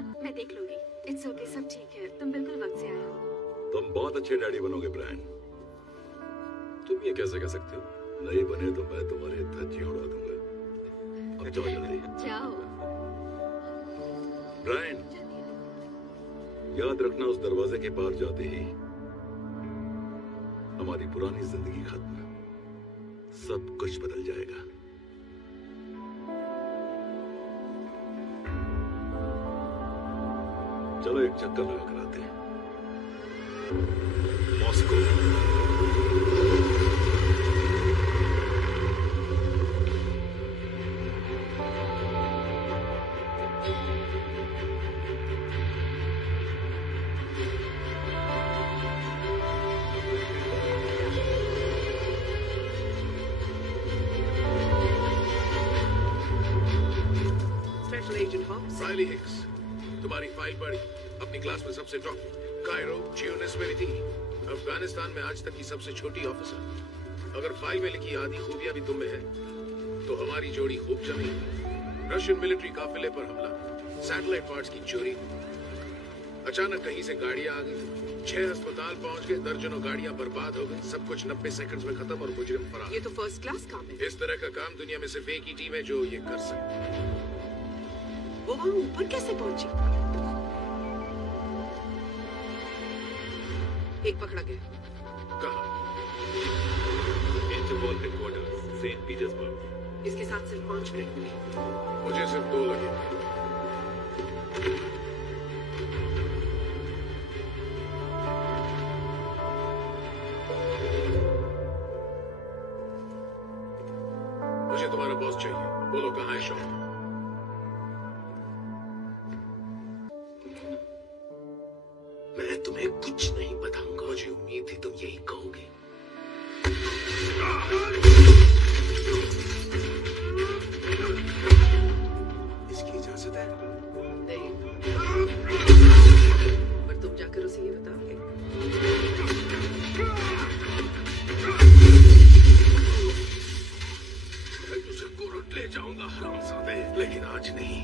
बेटा, मैं देख लूंगी। इट्स ओके, सब ठीक है। तुम बिल्कुल वक्त से आए हो। तुम बहुत अच्छे डैडी बनोगे ब्रायन। तुम ये कैसे कह सकते हो? नहीं बने तो मैं तुम्हारी धज्जी उड़ा दूंगा। अब जाओ जल्दी। जाओ। ब्रायन, याद रखना उस दरवाजे के पार जाते ही हमारी पुरानी जिंदगी खत्म, सब कुछ बदल जाएगा। चलो एक चक्कर लगा कर आते हैं। Moscow. Special agent Hobbs, Riley Hicks, तुम्हारी फाइल पढ़ी। अपनी क्लास में सबसे टॉप, कायरो, ट्यूनिस में थी, अफगानिस्तान में आज तक की सबसे छोटी ऑफिसर। अगर फाइल में लिखी आधी खूबियां भी तुम में है, तो हमारी जोड़ी खूब जमी। रशियन मिलिट्री काफिले पर हमला, सैटेलाइट पार्ट्स की चोरी, अचानक कहीं से गाड़ियां आ गई, 6 अस्पताल पहुंच गए, दर्जनों गाड़ियां बर्बाद हो गई, सब कुछ 90 सेकंड्स में खत्म और मुजरिम फरार। ये तो फर्स्ट क्लास काम है। इस तरह का काम दुनिया में सिर्फ एक ही टीम है जो ये कर सकती। वो वहाँ ऊपर कैसे पहुंची? एक पकड़ा गया। कहाँ? Interpol headquarters, Saint Petersburg. इसके साथ सिर्फ 5 मिनट मिले। मुझे सिर्फ 2 लगे। मुझे तुम्हारा बॉस चाहिए। बोलो कहाँ है शॉ? मैं तुम्हें कुछ नहीं बताऊंगा। मुझे उम्मीद थी तुम यही कहोगे। इसकी इजाजत है? नहीं, पर तुम जाकर उसे ये बताओगे। मैं तुझे कोर्ट ले जाऊंगा हरामजादे, लेकिन आज नहीं।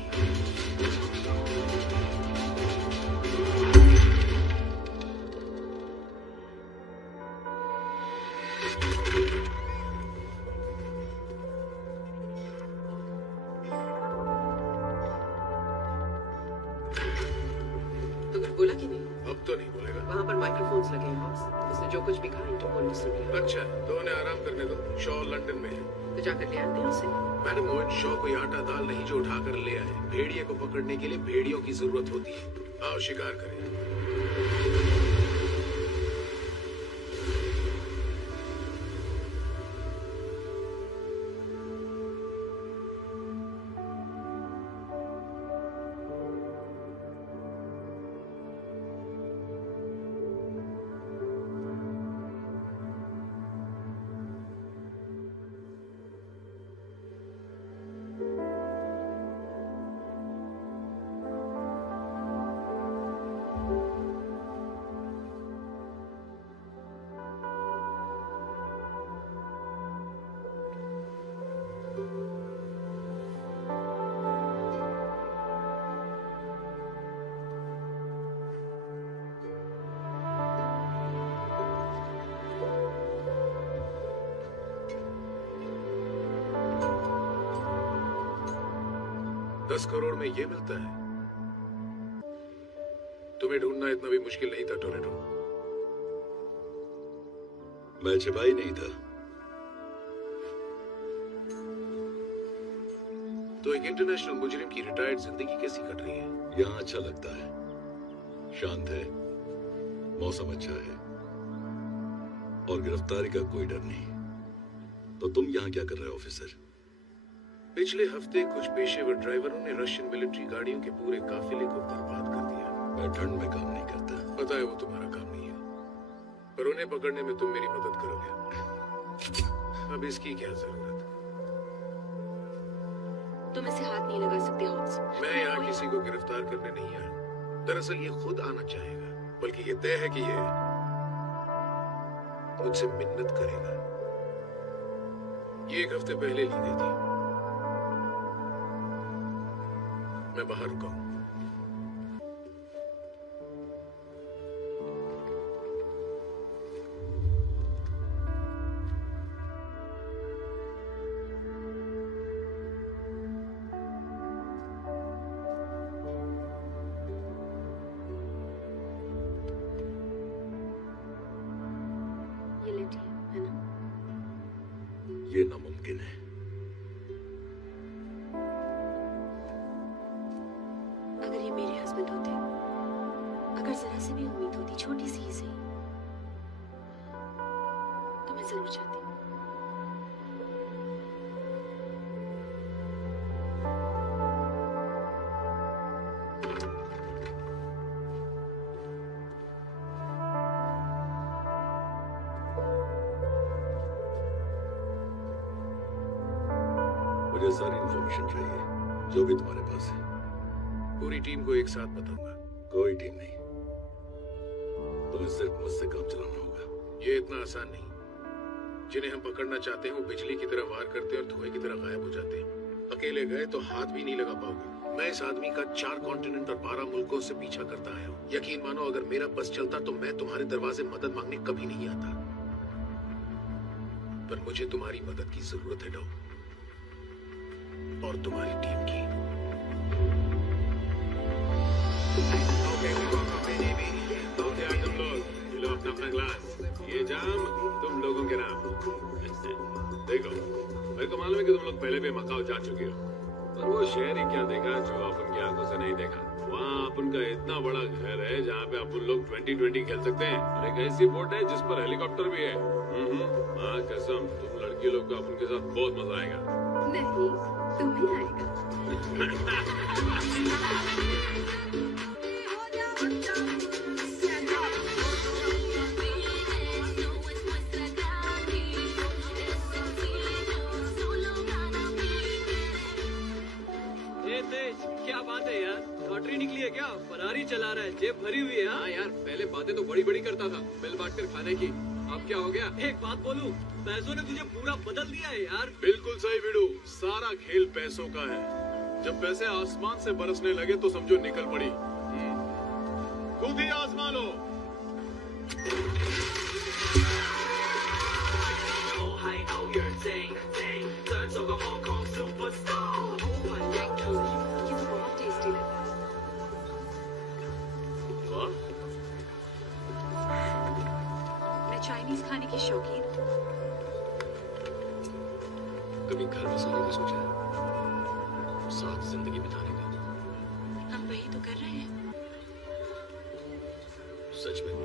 तो कुछ बोला कि नहीं? अब तो नहीं बोलेगा। वहाँ पर माइक्रोफोन्स लगे हैं बॉस। उसने जो कुछ भी कहा इंटरपोल ने सुन लिया। अच्छा, तो उन्हें आराम करने दो। शॉ लंदन में है। तो जाकर ले आते हैं उसे। मैडम, वो शॉ कोई आटा दाल नहीं जो उठाकर ले आए। भेड़िए को पकड़ने के लिए भेड़ियों की जरूरत होती है। आओ शिकार करें। $10 करोड़ में ये मिलता है? तुम्हें ढूंढना इतना भी मुश्किल नहीं था टोरेटो। मैं छिपाई नहीं था। तो एक इंटरनेशनल मुजरिम की रिटायर्ड जिंदगी कैसी कट रही है? यहाँ अच्छा लगता है, शांत है, मौसम अच्छा है और गिरफ्तारी का कोई डर नहीं। तो तुम यहाँ क्या कर रहे हो ऑफिसर? पिछले हफ्ते कुछ पेशेवर ड्राइवरों ने रशियन मिलिट्री गाड़ियों के पूरे काफिले को बर्बाद कर दिया। मैं ठंड में काम नहीं करता। पता है वो तुम्हारा काम नहीं है, पर उन्हें पकड़ने में तुम मेरी मदद करोगे। अब इसकी क्या जरूरत? तुम इसे हाथ नहीं लगा सकते हॉब्स। मैं यहाँ किसी को गिरफ्तार करने नहीं आया। दरअसल ये खुद आना चाहेगा, बल्कि ये तय है कि ये मुझसे मिन्नत करेगा। ये 1 हफ्ते पहले ली गई थी। मैं बाहर रुका हूं। ये नामुमकिन है। अगर ये मेरे हस्बैंड होते, अगर जरा सी भी उम्मीद होती, छोटी सी ही सही, तो मैं जरूर चाहती। मुझे सारी इंफॉर्मेशन चाहिए, जो भी तुम्हारे पास है। पूरी टीम को एक साथ बताऊंगा। कोई टीम नहीं, तुम्हें सिर्फ मुझसे काम चलाना होगा। ये इतना आसान नहीं। जिन्हें हम पकड़ना चाहते हैं वो बिजली की तरह वार करते हैं और धुएं की तरह गायब हो जाते हैं। अकेले गए तो हाथ भी नहीं लगा पाओगे। मैं इस आदमी का 4 कॉन्टिनेंट और 12 मुल्कों से पीछा करता आया हूँ। यकीन मानो, अगर मेरा बस चलता तो मैं तुम्हारे दरवाजे मदद मांगने कभी नहीं आता। पर मुझे तुम्हारी मदद की जरूरत है डॉ, और तुम्हारी टीम की। अपना अपना ग्लास, ये जाम तुम लोगों के नाम। देखो, मेरे को मालूम है कि तुम लोग पहले भी मकाओ जा चुके हो, पर वो शहर ही क्या देखा जो अपन की आंखों से नहीं देखा। वहाँ अपन का इतना बड़ा घर है जहाँ पे अपन लोग 20-20 खेल सकते हैं, और एक ऐसी बोट है जिस पर हेलीकॉप्टर भी है। हाँ कसम, तुम लड़की लोग को अपन के साथ बहुत मजा आएगा। नहीं, तुम्हें आएगा। क्या बात है यार, लॉटरी निकली है क्या? फरारी चला रहा है, जेब भरी हुई है। हाँ यार, पहले बातें तो बड़ी बड़ी करता था मिल बांट कर खाने की, अब क्या हो गया? एक बात बोलूं, पैसों ने तुझे पूरा बदल दिया है यार। बिल्कुल सही बिडू, सारा खेल पैसों का है। जब पैसे आसमान से बरसने लगे तो समझो निकल पड़ी। खुद ही आजमा लो। ये तो बहुत टेस्टी लगा। मैं चाइनीज खाने की शौकीन हूँ। कभी घर बसाने का सोचा है? साथ जिंदगी बिताने का? हम वही तो कर रहे हैं। सच में?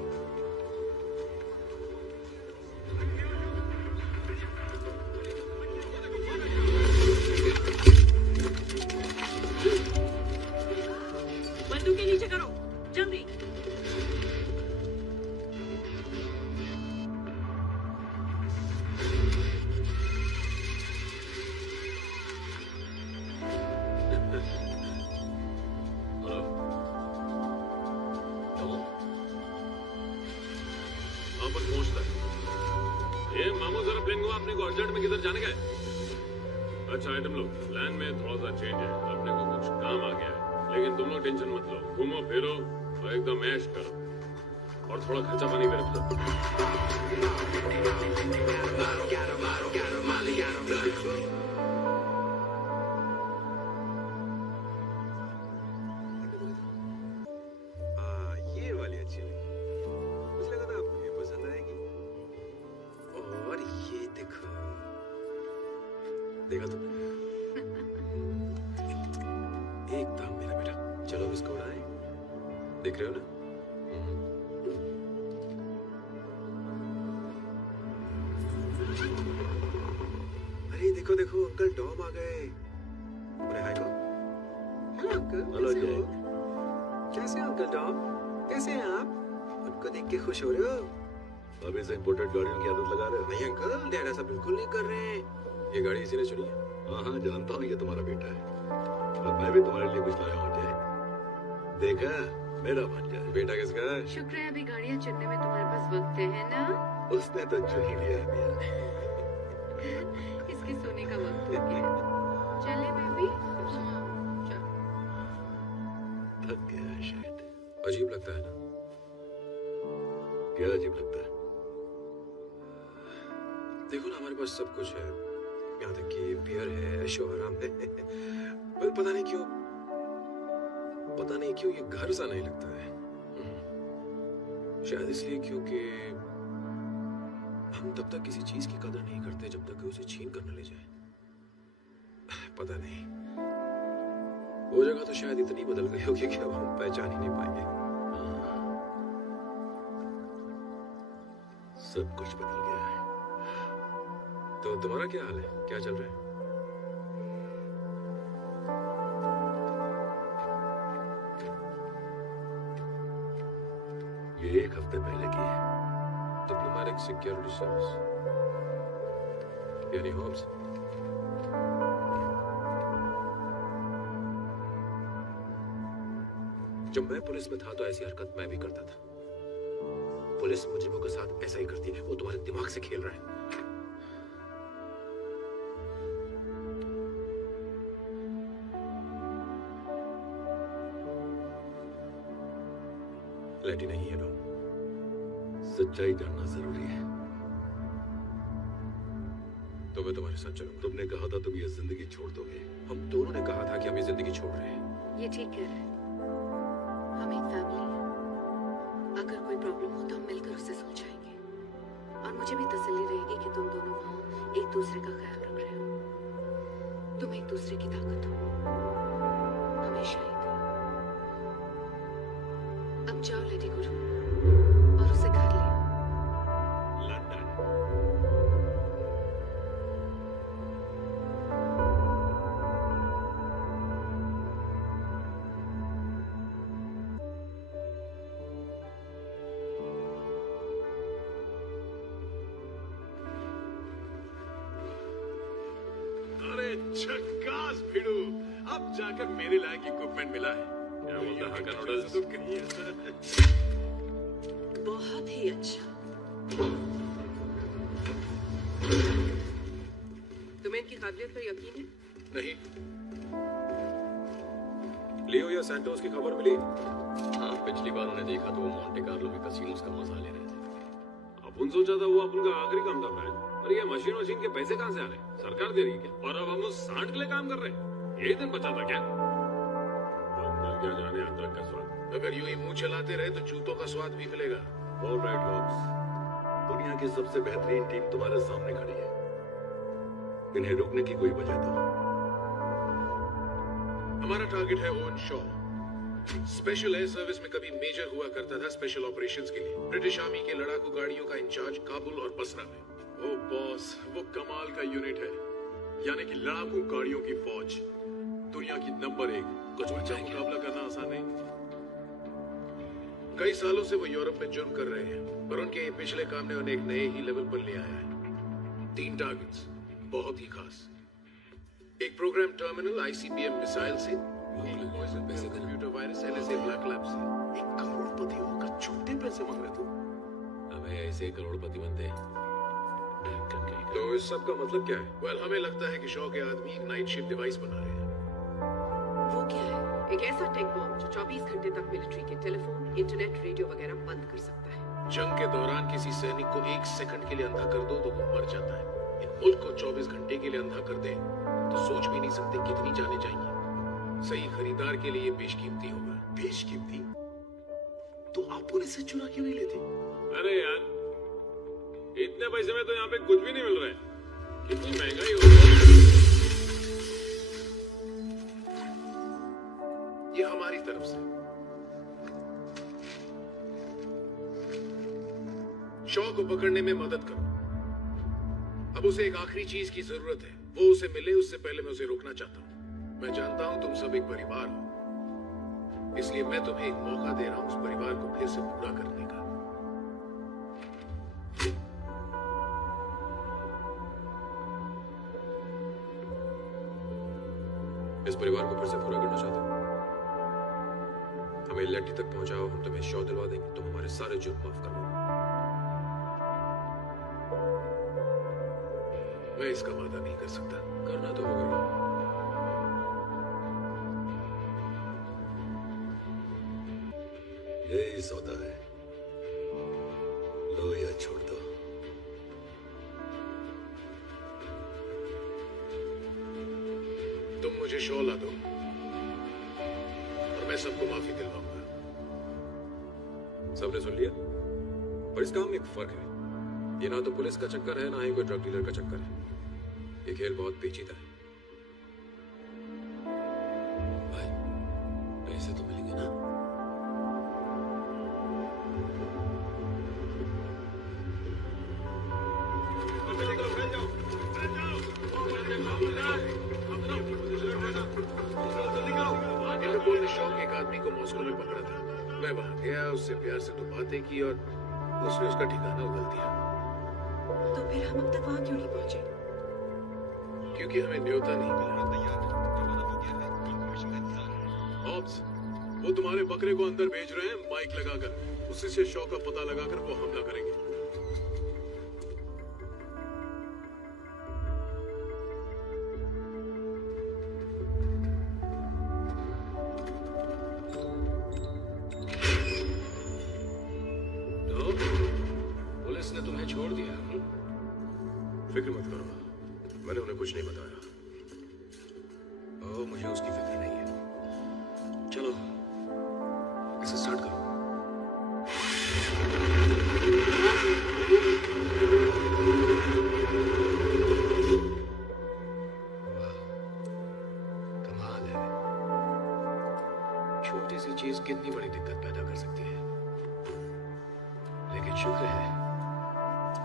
बंदूकें नीचे करो, जल्दी। अपने को अर्जेंट में किधर जाने का है? अच्छा आइटम लोग, प्लान में थोड़ा सा चेंज है, अपने को कुछ काम आ गया है, लेकिन तुम लोग टेंशन मत लो, घूमो फिरो और एकदम ऐश करो, और थोड़ा खर्चा पानी मेरे पे। ये वाली अच्छी लगी, मुझे लगा था आपको ये पसंद आएगी। और ये देखो, देखा तुमने? एकदम मेरा बेटा। चलो इसको उड़ाएं, देख रहे हो ना? अरे देखो देखो, अंकल टॉम आ गए। बोले हाय को। हेलो अंकल, हेलो कैसे जय। हो? कैसे हो अंकल टॉम? कैसे हैं आप? उनको देख के खुश हो रहे हो? अभी से इंपोर्टेड गाड़ियों की आदत लगा रहे हो? नहीं अंकल, डैड ऐसा बिल्कुल नहीं कर रहे हैं। ये गाड़ी इसी ने चुनी है। हाँ हाँ, जानता हूँ ये तुम्हारा बेटा है, और मैं भी तुम्हारे लिए कुछ लाया हूँ जय। देखा, मेरा भांजा है। बेटा किसका है? शुक्र है अभी गाड़ियाँ चुनने में तुम्हारे पास वक्त है ना? उसने तो चुन ही लिया है भैया। इसके सोने का वक्त हो गया। चले बेबी? चल। थक गया है शायद। अजीब लगता है ना? क्या अजीब लगता है? देखो ना, हमारे पास सब कुछ है, यहाँ तक कि बियर है, ऐशो आराम है। पर पता नहीं क्यों ये घर सा नहीं लगता है। शायद इसलिए क्योंकि हम तब तक किसी चीज की कदर नहीं करते जब तक कि उसे छीन कर न ले जाए। पता नहीं, वो जगह तो शायद इतनी बदल गई होगी कि अब हम पहचान ही नहीं पाएंगे। सब कुछ बदल गया है। तो तुम्हारा क्या हाल है, क्या चल रहा है? ये एक हफ्ते पहले की है। डिप्लोमेटिक सिक्योरिटी सर्विस यानी होम्स। जब मैं पुलिस में था तो ऐसी हरकत मैं भी करता था। पुलिस मुजरिमों के साथ ऐसा ही करती है, वो तुम्हारे दिमाग से खेल रहा है। लैटी नहीं है डॉन। सच्चाई जानना जरूरी है। तो मैं तुम्हारे साथ चलूंगा। तुमने कहा था तुम ये जिंदगी छोड़ दोगे। हम दोनों ने कहा था कि हम ये जिंदगी छोड़ रहे हैं। ये ठीक कह रहा है। हम एक फैमिली हैं। अगर कोई प्रॉब्लम हो तो हम मिलकर उससे सुलझाएंगे। और मुझे भी तसल्ली रहेगी कि तुम दोनों वहाँ एक दूसरे का ख्याल रख रहे हो। तुम एक दूसरे की ताकत हो, हमेशा ही थी। अब जाओ लेडी गुरु और उसे घर ले आओ। लंदन। अरे झक्कास भिड़ू, अब जाकर मेरे लायक इक्विपमेंट मिला है। क्या बोलता है हक्का नूडल्स? तो कहीं ऐसा बहुत ही अच्छा। तुम्हें इनकी काबिलियत पर यकीन है? नहीं। लियो या सैंटोस की खबर मिली? हाँ, पिछली बार उन्हें देखा तो वो मोंटे कार्लो में कसीनोस का मजा ले रहे थे। अपन सोचा था वो अपन का आखिरी काम था फ्रेंड, पर ये मशीन के पैसे कहाँ से आ रहे? सरकार दे रही है क्या? और अब हम उस सांड के लिए काम कर रहे हैं। यही दिन बचा था क्या? अंदर क्या जाने अदरक का स्वाद। अगर यूं ही मुंह चलाते रहे तो जूतों का स्वाद भी मिलेगा। ऑलराइट लॉब्स, दुनिया की सबसे बेहतरीन टीम तुम्हारे सामने खड़ी है। इन्हें रोकने की कोई वजह दो। हमारा टारगेट है oven Shaw. Special air service में कभी मेजर हुआ करता था स्पेशल ऑपरेशंस के लिए। ब्रिटिश आर्मी के लड़ाकू गाड़ियों का इंचार्ज काबुल और बसरा में। ओ बॉस, वो कमाल का यूनिट है, यानी कि लड़ाकू गाड़ियों की फौज, दुनिया की नंबर 1। कुछ बच्चा मुकाबला करना आसान नहीं। कई सालों से वो यूरोप में जुर्म कर रहे हैं, पर उनके पिछले काम ने उन्हें एक नए ही लेवल पर ले आया है। 3 टारगेट्स, बहुत ही खास। एक प्रोग्राम टर्मिनल आईसीबीएम मिसाइल से, computer virus NSA black lab से। 1 करोड़पति होकर छोटे पैसे मांग रहे थे। हमें ऐसे करोड़पति बनते हैं। तो इस सब का मतलब क्या है? वेल, हमें लगता है कि शॉ के आदमी एक नाइट शिफ्ट डिवाइस बना रहे हैं। वो क्या है? एक ऐसा टेक बॉम्ब जो 24 घंटे तक मिलिट्री के टेलीफोन, इंटरनेट, रेडियो वगैरह बंद कर सकता है। जंग के दौरान किसी सैनिक को 1 सेकंड के लिए अंधा कर दो तो वो मर जाता है। एक मुल्क को 24 घंटे के लिए अंधा कर दे तो सोच भी नहीं सकते कितनी जाने जाएंगी। सही खरीदार के लिए बेशकीमती होगा। बेशकीमती? तो आप उन्हें चुरा क्यों नहीं लेते? अरे यार, इतने पैसे में तो यहाँ पे कुछ भी नहीं मिल रहा है। कितनी महंगाई हो रही है। ये हमारी तरफ से। शॉ को पकड़ने में मदद करो। अब उसे एक आखिरी चीज की जरूरत है। वो उसे मिले उससे पहले मैं उसे रोकना चाहता हूं। मैं जानता हूं तुम सब एक परिवार हो, इसलिए मैं तुम्हें एक मौका दे रहा हूं उस परिवार को फिर से पूरा करने का। इस परिवार को फिर से पूरा करना चाहते हो? हमें लैटी तक पहुंचाओ, हम तुम्हें शॉ दिलवा देंगे। तुम हमारे सारे जुर्म माफ करवाओ। मैं इसका वादा नहीं कर सकता। करना तो होगा। यही सौदा है, लो या छोड़ दो। तुम मुझे शॉ ला दो और मैं सबको माफी दिलवाऊंगा। सबने सुन लिया? पर इस काम में एक फर्क है। ये ना तो पुलिस का चक्कर है, ना ही कोई ड्रग डीलर का चक्कर है। ये खेल बहुत पेचीदा है। भाई, पैसे तो मिलेंगे ना? इंटरपोल ने शॉ के एक आदमी को मॉस्को में पकड़ा था। मैं वहां गया, उससे प्यार से तो बातें की और उसने उसका ठिकाना उगल दिया। तो फिर हम अब तक वहाँ क्यों नहीं पहुँचे? क्योंकि हमें न्योता नहीं मिला। ऑब्स, वो तुम्हारे बकरे को अंदर भेज रहे हैं माइक लगाकर। उसी से शॉ का पता लगाकर वो हमला करेंगे। पुलिस ने तुम्हें छोड़ दिया? फिक्र मत करो, मैंने उन्हें कुछ नहीं बताया। मुझे उसकी फिक्र नहीं है। चलो इसे स्टार्ट करो। कमाल है, छोटी सी चीज कितनी बड़ी दिक्कत पैदा कर सकती है। लेकिन शुक्र है,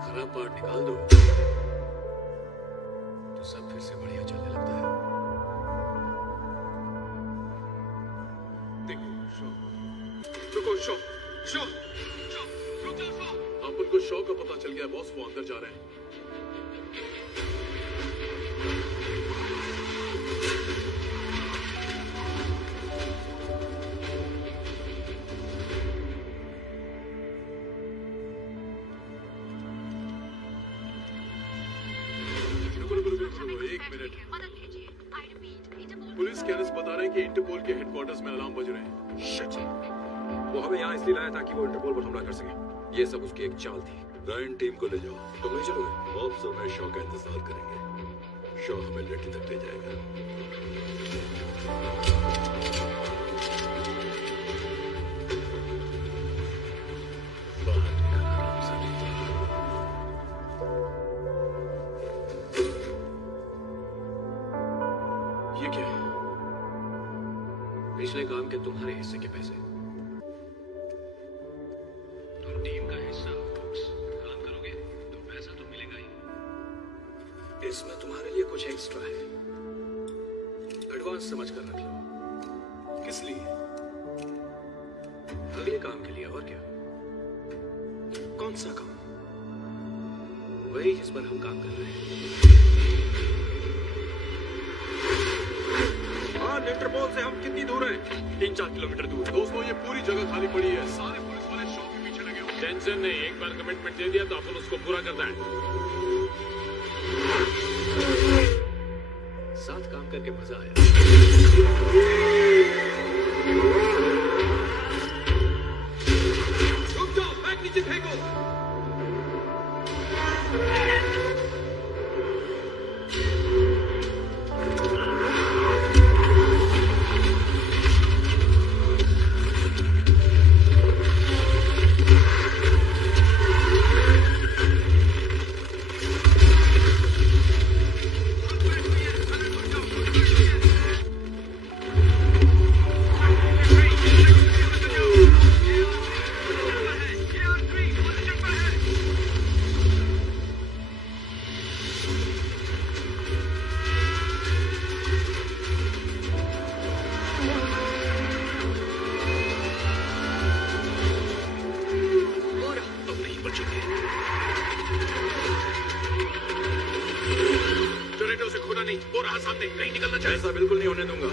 खराब पार्ट निकाल दो तो सब फिर से बढ़िया चलने लगता है। देखो शॉ, रुको शॉ, शॉ, अपन को शॉ का पता चल गया बॉस, वो अंदर जा रहे हैं। एक मिनट, पुलिस स्कैनर्स बता रहे हैं कि इंटरपोल के हेडक्वार्टर्स में अलार्म बज रहे हैं। शिट, वो हमें यहाँ इसलिए लाया ताकि वो इंटरपोल पर हमला कर सके। ये सब उसकी एक चाल थी। रायन टीम को ले जाओ। तुम नहीं चलोगे? ऑब्स और मैं शॉ का इंतजार करेंगे। शॉ हमें लेटी तक ले जाएगा। बाहर निकल आराम से। ये क्या है? पिछले काम के तुम्हारे हिस्से के पैसे। तुम टीम का हिस्सा हो, काम करोगे तो पैसा तो मिलेगा ही। इसमें तुम्हारे लिए कुछ एक्स्ट्रा है, एडवांस समझ कर रख लो। किस लिए? अगले काम के लिए, और क्या? कौन सा काम? वही जिस पर हम काम कर रहे हैं। इंटरपोल से हम कितनी दूर हैं? 3-4 किलोमीटर दूर। दोस्तों, ये पूरी जगह खाली पड़ी है। सारे पुलिस वाले शॉ के पीछे लगे हुए हैं। टेंशन नहीं, एक बार कमिटमेंट दे दिया तो अपन उसको पूरा करना है। साथ काम करके मजा आया। रुक जाओ, बैग नीचे फेंको। नहीं निकलना चाहिए। ऐसा बिल्कुल नहीं होने दूंगा।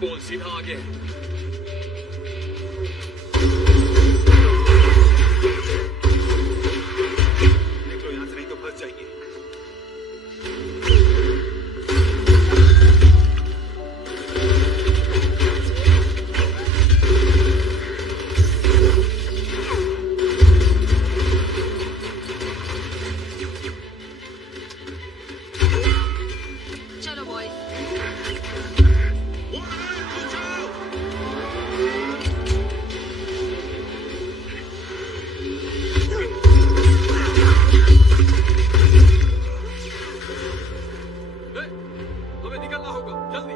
पोल सीधा आगे है। देख लो, यहाँ से नहीं तो फंस जाएंगे। चलो बॉयज। हमें निकलना होगा, जल्दी।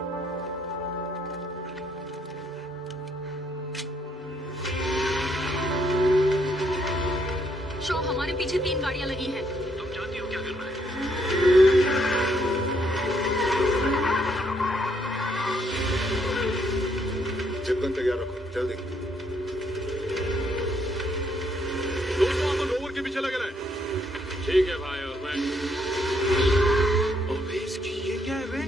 शो, हमारे पीछे 3 गाड़ियां लगी हैं। तुम जानती हो क्या करना है। जिपगन तैयार रखो, जल्दी। दोस्तों अपन रोवर के पीछे लगे रहे। ठीक है भाई, और मैं अबे इसकी ये क्या है बे?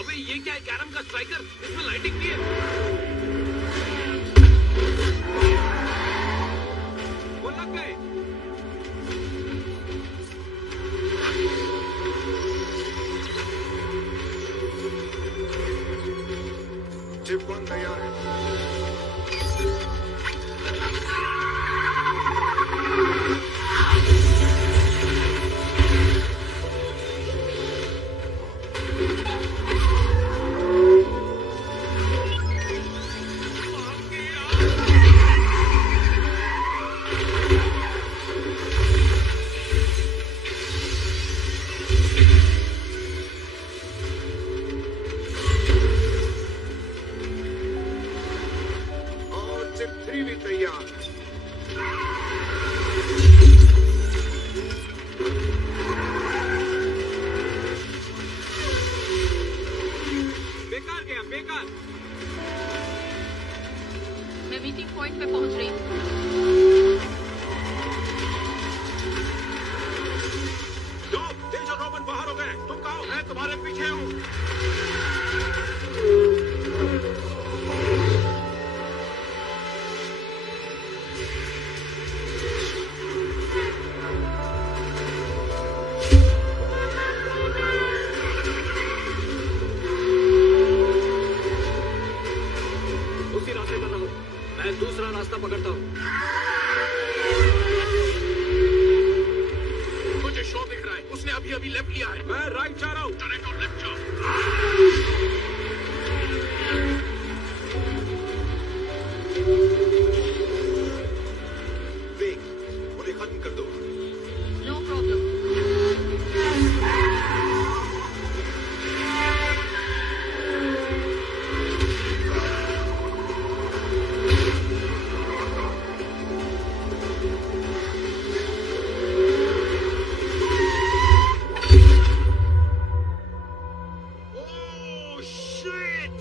अबे ये क्या है? कैरम का स्ट्राइकर, इसमें लाइटिंग भी है। वो लग गए। जिपगन तैयार है। और जिप 3 भी तैयार। बेकार गया, बेकार। मैं मीटिंग पॉइंट पे पहुंच रही हूँ। तेज और रॉबर्ट बाहर हो गए। तुम कहाँ हो? मैं तुम्हारे पीछे हूँ। उसी रास्ते पर रहो, मैं दूसरा रास्ता पकड़ता हूँ। मुझे शो दिख रहा है, उसने अभी अभी लेफ्ट लिया है। मैं राइट जा रहा हूँ। चले तो लेफ्ट जाओ। देख, उन्हें खत्म कर दो। No problem. Oh shit!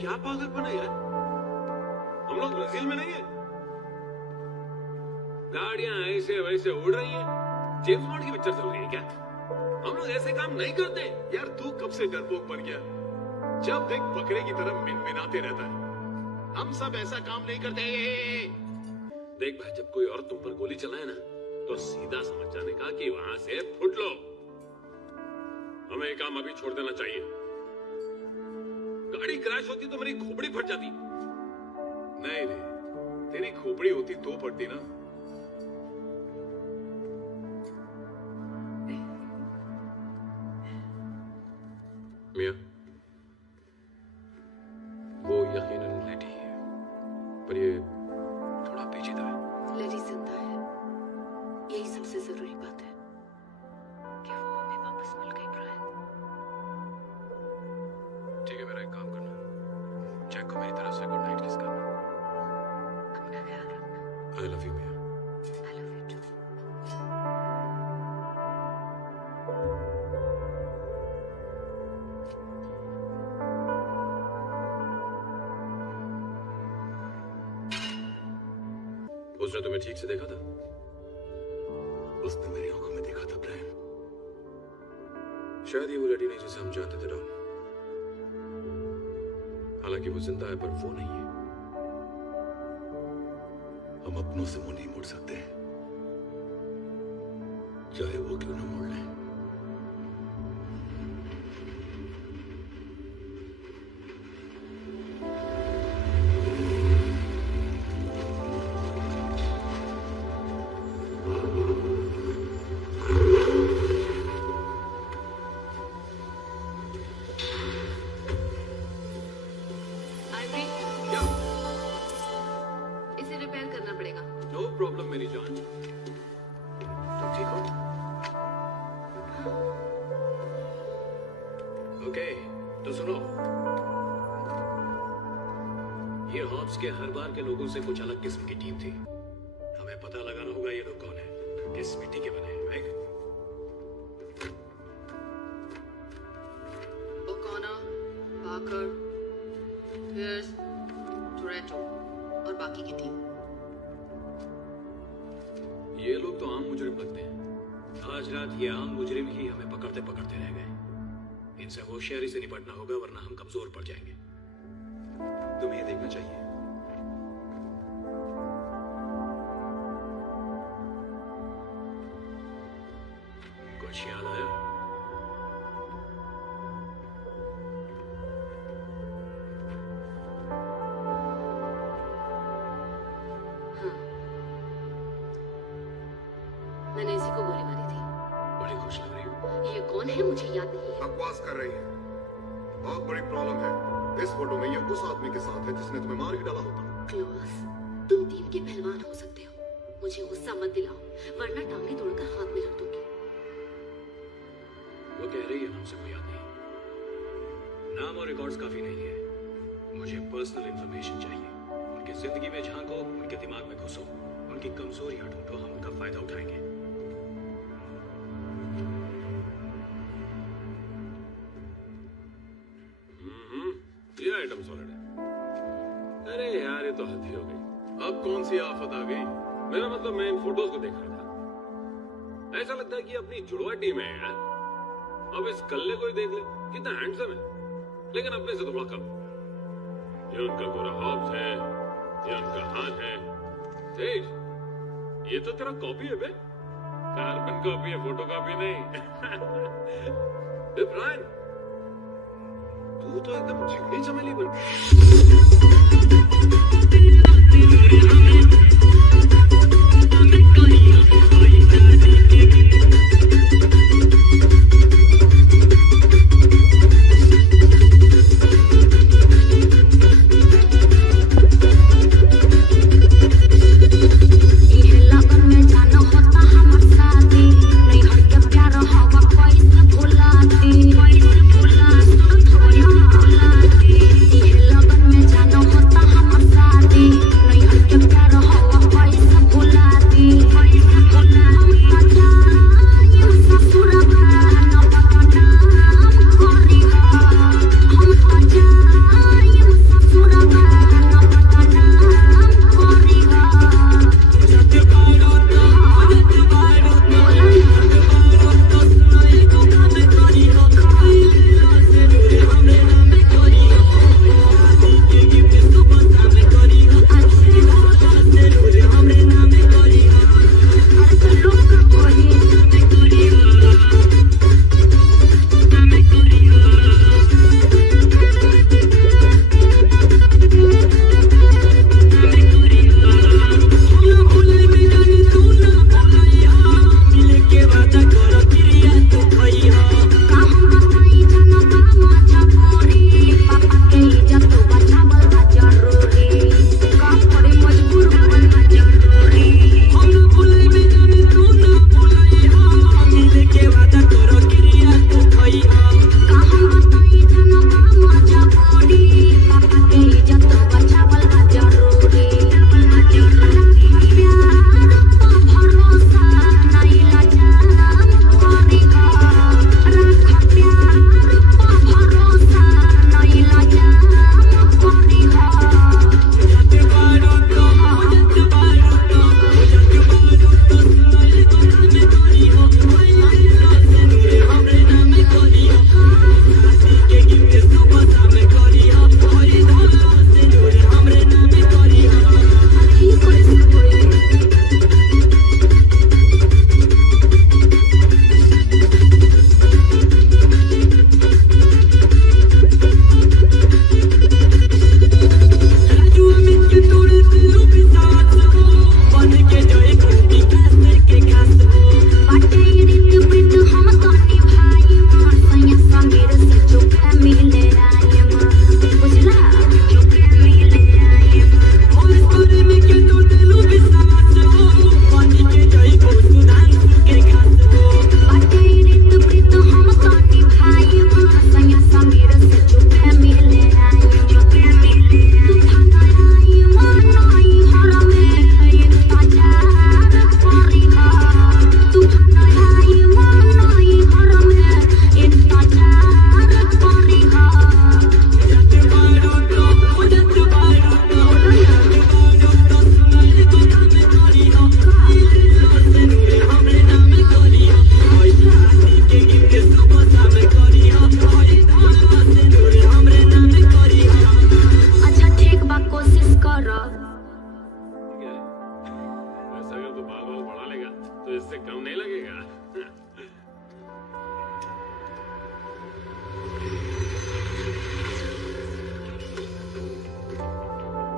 क्या पागलपन है यार? हम लोग ब्राजील में नहीं है। गाड़ियां ऐसे वैसे उड़ रही हैं। जेम्स बॉन्ड की पिक्चर चल रही है क्या? हम लोग ऐसे काम नहीं करते यार तू कब से डरपोक बन गया? जब देख बकरे की तरह मिनमिनाते रहता है। हम सब ऐसा काम नहीं करते। देख भाई, जब कोई और तुम पर गोली चलाए ना तो सीधा समझ जाने का कि वहां से फुट लो। हमें ये काम अभी छोड़ देना चाहिए। गाड़ी क्रैश होती तो मेरी खोपड़ी फट जाती। नहीं रे, तेरी खोपड़ी होती तो फटती ना। मिया, वो यकीनन लेडी है, पर ये थोड़ा पेचीदा है। लेडी जिंदा है, यही सबसे जरूरी बात है कि वो हमें वापस मिल गई। ब्रायन, ठीक है, मेरा एक काम करना, जैक को मेरी तरफ से गुड नाइट किस करना। अपना ख्याल रखना। I love you Mia. I love you too. उसने तुम्हें ठीक से देखा था? उसने मेरी आंखों में देखा था ब्रायन। शायद ये वो लेडी नहीं जिसे हम जानते थे डॉन। हालांकि वो जिंदा है पर वो नहीं है। हम अपनों से मुंह नहीं मोड़ सकते, चाहे वो क्यों ना मोड़ लें। मेरी जान, तुम ठीक हो? ओके, तो सुनो, ये हॉब्स के हर बार के लोगों से कुछ अलग किस्म की टीम थी। हमें पता लगाना होगा ये लोग कौन है, किस मिट्टी के बने हैं, right? O'Connor, Parker, piers, Toretto और बाकी की टीम। ये लोग तो आम मुजरिम लगते हैं। आज रात ये आम मुजरिम ही हमें पकड़ते पकड़ते रह गए। इनसे होशियारी से निपटना होगा वरना हम कमजोर पड़ जाएंगे। तुम्हें ये देखना चाहिए। कुछ याद आया? मैंने इसी को गोली मारी थी। बड़ी खुश लग रही हो। ये कौन है मुझे याद नहीं है। बकवास कर रही है, बहुत बड़ी प्रॉब्लम है। इस फोटो में ये उस आदमी के साथ है जिसने तुम्हें मार के डाला होता। क्लोज, तुम टीम के पहलवान हो सकते हो। मुझे गुस्सा मत दिलाओ वरना टांगे तोड़कर हाथ में रख दूंगी। वो कह रही है हमसे कोई याद नहीं। नाम और रिकॉर्ड्स काफी नहीं है। मुझे पर्सनल इंफॉर्मेशन चाहिए। उनकी जिंदगी में झांको, उनके दिमाग में घुसो, उनकी कमजोरियां ढूंढो, हम उनका फायदा उठाएंगे। ये आइटम सॉलिड है। अरे यार, ये तो हद ही हो गई। अब कौन सी आफत आ गई? मेरा मतलब मैं इन फोटोज को देख रहा था। ऐसा लगता है कि अपनी जुड़वा टीम है यार। अब इस कल्ले को ही देख ले, कितना हैंडसम है, लेकिन अपने से थोड़ा कम। ये उनका गोरा हॉब्स है, ये उनका हान है। तेज, ये तो तेरा कॉपी है बे। कार्बन कॉपी है, फोटो कॉपी नहीं। ब्रायन, तू तो एकदम चिकनी चमेली बन। लगन में जानो होता हमर शादी, नहीं हट के प्यार हो इससे कम नहीं लगेगा।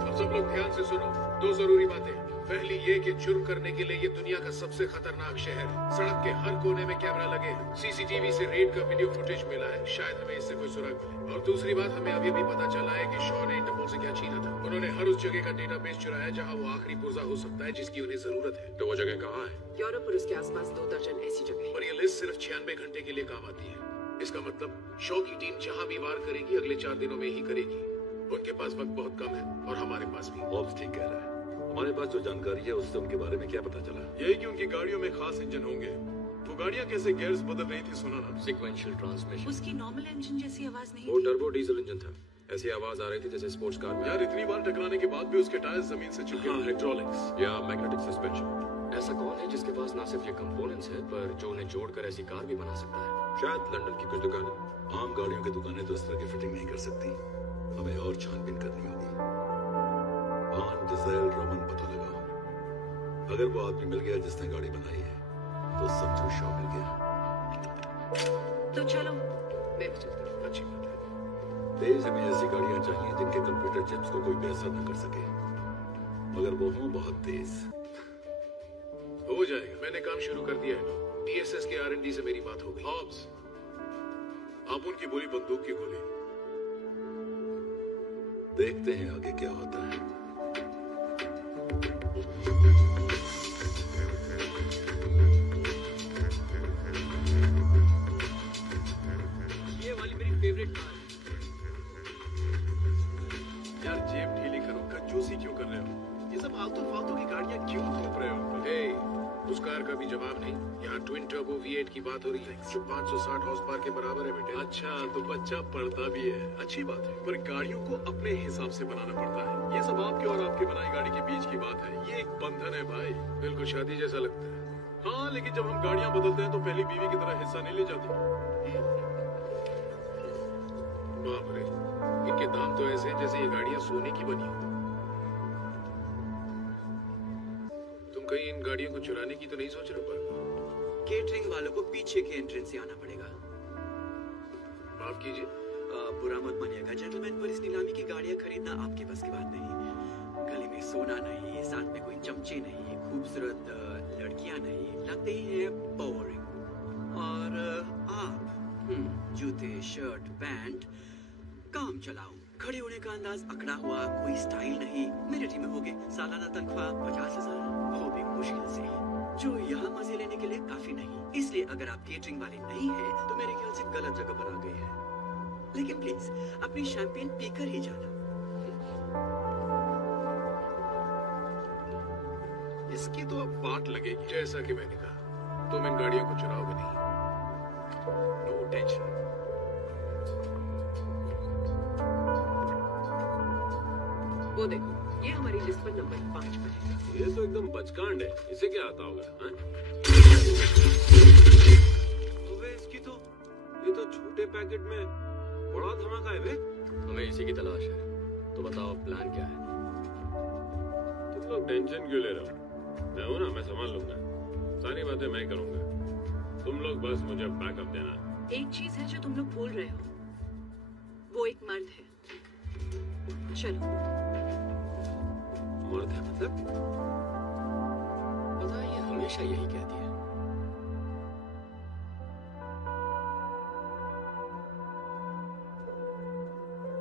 अब सब लोग ध्यान से सुनो, दो जरूरी बातें। पहली ये कि जुर्म करने के लिए ये दुनिया का सबसे खतरनाक शहर है। सड़क के हर कोने में कैमरा लगे हैं। सीसीटीवी से रेड का वीडियो फुटेज मिला है, शायद हमें इससे कोई सुराग मिले। और दूसरी बात, हमें अभी भी पता चला है कि शॉ ने इंटरपोल से क्या छीना था। उन्होंने हर उस जगह का डेटाबेस चुराया जहां वो आखिरी पुर्जा हो सकता है जिसकी उन्हें जरूरत है। तो वो जगह कहाँ है? यूरोप और उसके आसपास 2 दर्जन ऐसी जगह। और ये लिस्ट सिर्फ 96 घंटे के लिए काम आती है। इसका मतलब शॉ की टीम जहां भी वार करेगी अगले 4 दिनों में ही करेगी। उनके पास वक्त बहुत कम है और हमारे पास भी। ऑब्स ठीक कह रहा है। हमारे पास जो जानकारी है उससे उनके बारे में क्या पता चला? यही कि उनकी गाड़ियों में खास इंजन होंगे। वो गाड़ियाँ कैसे गियर्स बदल रही थी सुना ना? Sequential transmission. उसकी नॉर्मल इंजन जैसी आवाज नहीं वो थी। टर्बो डीजल इंजन था। ऐसी आवाज आ रही थी जैसे स्पोर्ट्स कार में। यार इतनी बार टकराने के बाद भी उसके टायर जमीन से चिपके हुए। हाइड्रोलिक्स या मैग्नेटिक सस्पेंशन। ऐसा कौन है जिसके पास ना सिर्फ ये कंपोनेंट्स है पर जो उन्हें जोड़कर ऐसी कार भी बना सकता है? शायद लंदन की कुछ दुकानें। आम गाड़ियों की दुकानें तो इस तरह की फिटिंग नहीं कर सकती। हमें और छानबीन करनी होगी। आन डिज़ाइल रोमन पता लगाओ। अगर वो आदमी मिल गया जिसने गाड़ी बनाई है तो समझो शॉ मिल गया। तो चलो, मैं भी चलती हूँ। अच्छी बात है। तेज हमें ऐसी गाड़ियां चाहिए जिनके कंप्यूटर चिप्स को कोई बेअसर न कर सके, मगर वो हों बहुत तेज। हो जाएगा, मैंने काम शुरू कर दिया है। DSS के R&D से मेरी बात हो गई। हॉब्स, आप उनकी बोली बंदूक की गोली। देखते हैं आगे क्या होता है। ये वाली मेरी फेवरेट कार है। यार जेब ढीली करो, कंजूसी क्यों कर रहे हो? ये सब आलतू फालतू की गाड़ियाँ क्यों थोप रहे हो? हे, उस कार का भी जवाब नहीं। यहाँ ट्विन टर्बो V8 की बात हो रही है जो 560 हॉर्स पावर के बराबर है बेटे। अच्छा, तो बच्चा पढ़ता भी है, अच्छी बात है। पर गाड़ियों को अपने हिसाब से बनाना पड़ता है। ये सब आपके और आपके बनाई गाड़ी के बीच की बात है। ये एक बंधन है भाई। बिल्कुल शादी जैसा लगता है। हाँ, लेकिन जब हम गाड़ियाँ बदलते हैं तो पहली बीवी की तरह हिस्सा नहीं ले जाती। बाप रे, इनके दाम तो ऐसे हैं जैसे ये गाड़ियाँ सोने की बनी हो। तुम कहीं इन गाड़ियों को चुराने की तो नहीं सोच रहे हो? केटरिंग वालों को पीछे के एंट्रेंस से आना पड़ेगा। माफ कीजिए। बुरा मत मानिएगा जेंटलमैन, पर इस नीलामी की गाड़ियाँ खरीदना आपके बस की बात नहीं। गले में सोना नहीं, साथ में कोई चमचे नहीं, खूबसूरत लड़कियाँ नहीं, लगते ही है बोरिंग। और आप जूते, शर्ट, पैंट, काम चलाओ, खड़े होने का अंदाज अकड़ा हुआ, कोई स्टाइल नहीं। मिलिट्री में होगे, सालाना तनख्वाह 50,000, वो भी मुश्किल से, जो यहाँ मजे लेने के लिए काफी नहीं। इसलिए अगर आप केटरिंग वाले नहीं हैं, तो मेरे ख्याल से गलत जगह पर आ गए हैं। लेकिन प्लीज अपनी शैंपेन पीकर ही जाना। इसकी तो अब बाट लगेगी। जैसा कि मैंने कहा, तुम इन गाड़ियों को चुराओगे नहीं। No tension. वो देखो, ये हमारी लिस्ट पर नंबर 5 पर है। ये तो एकदम बचकांड है। इसे क्या आता होगा? हाँ? अबे इसकी तो ये तो छोटे पैकेट में बड़ा धमाका है बे। हमें इसी की तलाश है। तो बताओ प्लान क्या है? तुम लोग टेंशन क्यों ले रहे हो? मैं हूं ना, मैं संभाल लूंगा। सारी बातें मैं करूंगा। तुम लोग बस मुझे बैकअप देना। एक चीज है जो तुम लोग भूल रहे हो, वो एक मर्द है। चलो। मर्द है मतलब? पता है, ये हमेशा यही कहती है।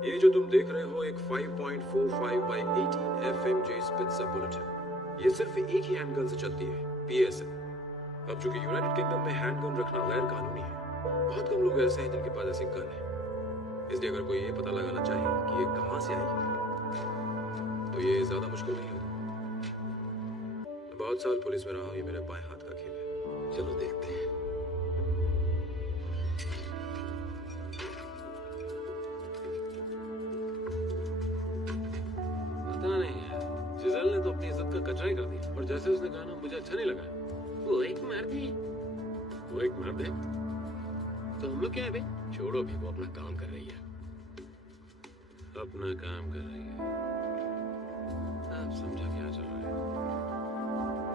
ये जो तुम देख रहे हो एक 5.45 by 18 FMJ स्पिट्ज़र बुलेट है। ये सिर्फ एक ही हैंडगन से चलती है, PSL। अब चूंकि यूनाइटेड किंगडम में हैंडगन रखना गैर कानूनी है, बहुत कम लोग ऐसे हैं जिनके पास ऐसी गन है। इसलिए अगर कोई ये पता लगाना चाहे कि ये कहां से आई है, तो ये ज्यादा मुश्किल नहीं होगा। मैं बहुत साल पुलिस में रहा हूं, ये मेरे बाएं हाथ का खेल है। चलो देखते हैं। पता नहीं यार, जिजल ने तो अपनी इज्जत का कचरा ही कर दिया। और जैसे उसने कहा ना, मुझे अच्छा नहीं लगा। वो एक मर्द है। वो एक मर्द है तो हम लोग क्या है बे? छोड़ो भी, वो अपना काम कर रही है। अपना काम कर रही है। आप समझा क्या चल रहा है?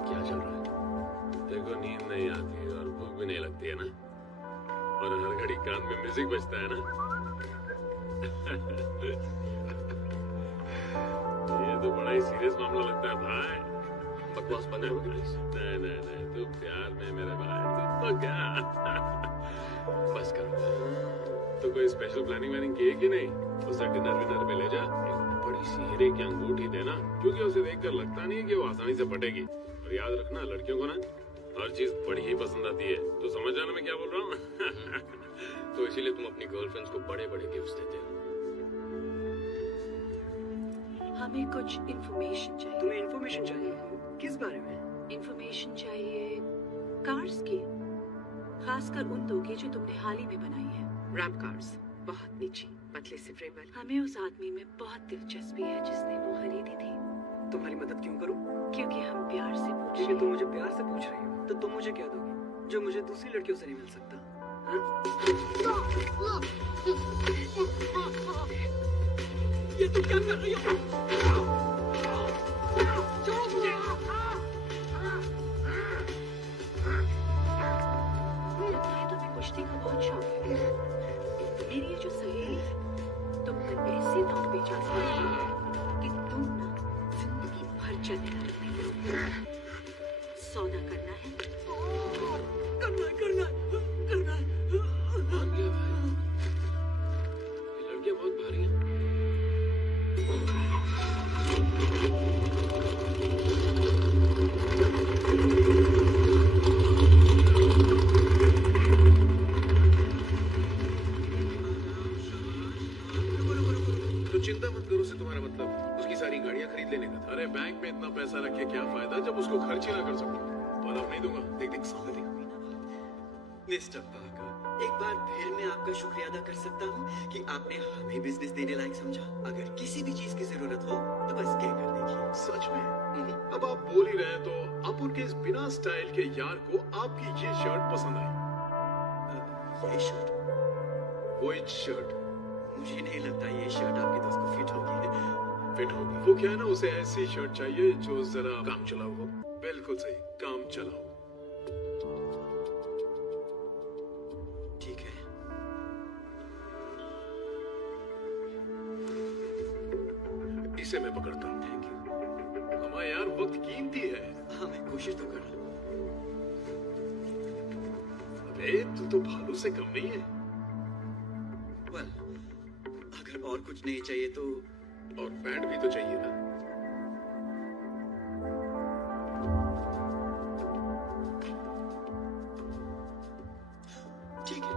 क्या चल रहा है? देखो तुमको नींद नहीं आती और भूख भी नहीं लगती है ना, और हर घड़ी कान में म्यूजिक बजता है ना। ये तो बड़ा ही सीरियस मामला लगता है भाई। बकवास बंद करोगे प्लीज? नहीं नहीं नहीं, तू प्यार में मेरे भाई, तू तो क्या। बस करो। तो कोई स्पेशल प्लानिंग वानिंग की है कि नहीं? उसे डिनर विनर पे ले जा, एक बड़ी सी हीरे की अंगूठी देना, क्योंकि उसे देखकर लगता नहीं है कि वो आसानी से पटेगी। और याद रखना, लड़कियों को ना हर चीज बड़ी ही पसंद आती है। तो समझ जाना मैं क्या बोल रहा हूँ। तो इसीलिए तुम अपनी गर्लफ्रेंड्स को बड़े बड़े गिफ्ट्स देते हो। हमें कुछ इंफॉर्मेशन चाहिए। तुम्हें इंफॉर्मेशन चाहिए? किस बारे में? इंफॉर्मेशन चाहिए कार्स की, खासकर उन दो की जो तुमने हाल ही में बनाई है। रैम कार्स, बहुत नीची पतले से फ्रेम वाली। हमें उस आदमी में बहुत दिलचस्पी है जिसने वो खरीदी थी। तुम्हारी मदद क्यों करूं? क्योंकि हम प्यार से पूछ क्योंकि तुम मुझे प्यार से पूछ रही हो, तो तुम मुझे क्या दोगे जो मुझे दूसरी लड़कियों से नहीं मिल सकता? हाँ? ये तुम क्या कर रही हो? छोड़ो मुझे! तुम्हें कुश्ती का बहुत शौक है। मेरी ये जो सहेली है, तुम पर ऐसे दांव पे जा सकती है कि तुम ना जिंदगी भर चलने लगेगी। सौदा करना है? करना है। मान गया भाई। ये लड़कियां बहुत भारी हैं। तो चिंता मत करो से तुम्हारा मतलब उसकी सारी गाड़ियां खरीद लेने का था। अरे बैंक में इतना पैसा रख के क्या फायदा जब उसको खर्च ही ना कर सको। पर अब नहीं दूंगा। देख देख सामने देख। मिस्टर पार्कर, एक बार फिर मैं आपका शुक्रिया अदा कर सकता हूँ कि आपने हमें बिजनेस देने लायक समझा। अगर किसी भी चीज की जरूरत हो तो बस कह कर देखिए। सच में? अब आप बोल ही रहे हैं तो अब उनके इस बिना स्टाइल के यार को आपकी ये शर्ट पसंद आई। ये शर्ट? वो शर्ट? मुझे नहीं लगता ये शर्ट आपके दोस्त को फिट होगी। फिट होगी? वो क्या है ना, उसे ऐसी शर्ट चाहिए जो जरा काम चलाऊ हो। बिल्कुल सही, काम चलाऊ। ठीक है। इसे मैं पकड़ता हूँ। Thank you. हमारा यार वक्त कीमती है। हाँ, मैं कोशिश तो कर रहा हूँ। अरे तू तो भालू से कम नहीं है। वेल, अगर और कुछ नहीं चाहिए तो। और पैंट भी तो चाहिए ना। ठीक है।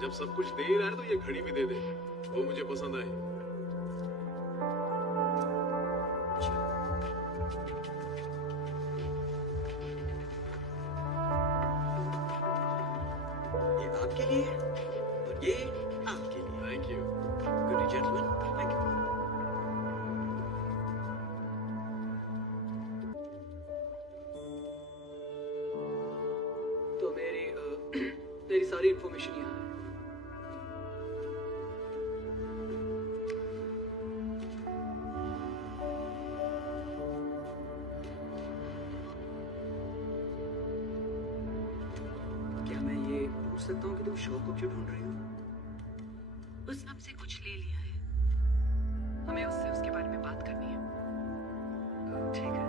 जब सब कुछ दे ही रहा है तो ये घड़ी भी दे दे। वो मुझे पसंद आई। ये आपके लिए और ये आपके लिए। Thank you. Good day gentleman. Thank you. तो मेरी सारी इंफॉर्मेशन यहाँ है। क्या मैं ये पूछ सकता हूँ कि तुम शो को क्यों ढूंढ रही हो? उस हमसे कुछ ले लिया है, हमें उससे उसके बारे में बात करनी है। ठीक है।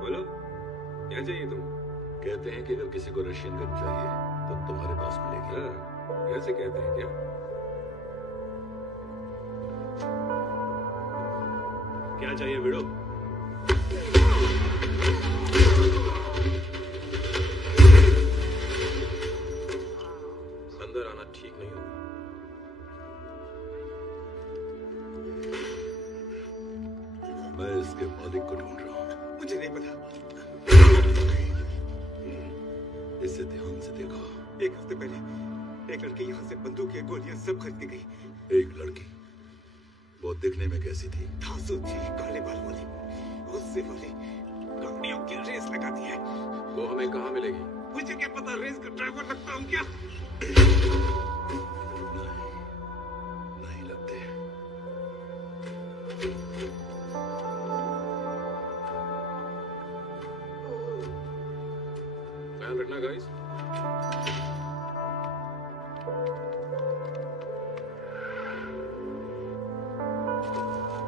बोलो, क्या चाहिए तुम? कहते हैं कि अगर किसी को रशियन गन चाहिए तो तुम्हारे पास मिलेगी। कैसे कहते हैं क्या? क्या चाहिए विडो? अंदर आना ठीक नहीं होगा। मैं इसके मालिक को ढूंढ रहा हूँ। मुझे नहीं पता। इसे ध्यान से देखो। एक हफ्ते पहले एक लड़की यहाँ से बंदूक या गोलियां सब खरीद के गई। एक लड़की? वो दिखने में कैसी थी? धांसू थी, काले बाल वाली, गुस्से वाली, गाड़ियों की रेस लगाती है। वो हमें कहाँ मिलेगी? मुझे क्या पता रेस का ड्राइवर लगता हूँ क्या? नहीं लगते। ध्यान रखना गाइस।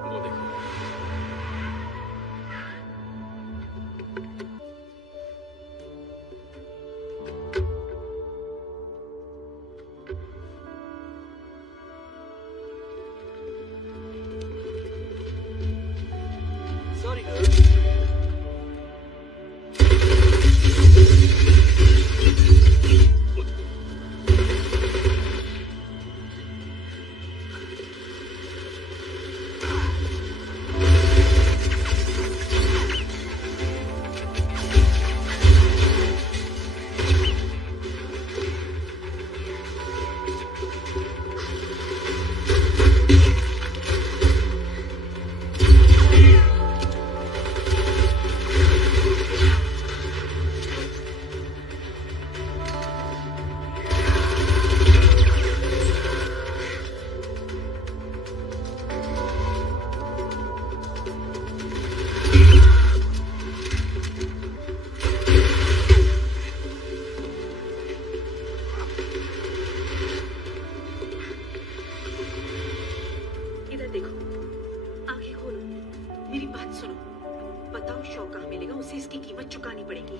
वो देखो। Sorry, girl. इधर देखो, आंखें खोलो, मेरी बात सुनो। बताओ शो कहाँ मिलेगा, उसे इसकी कीमत चुकानी पड़ेगी।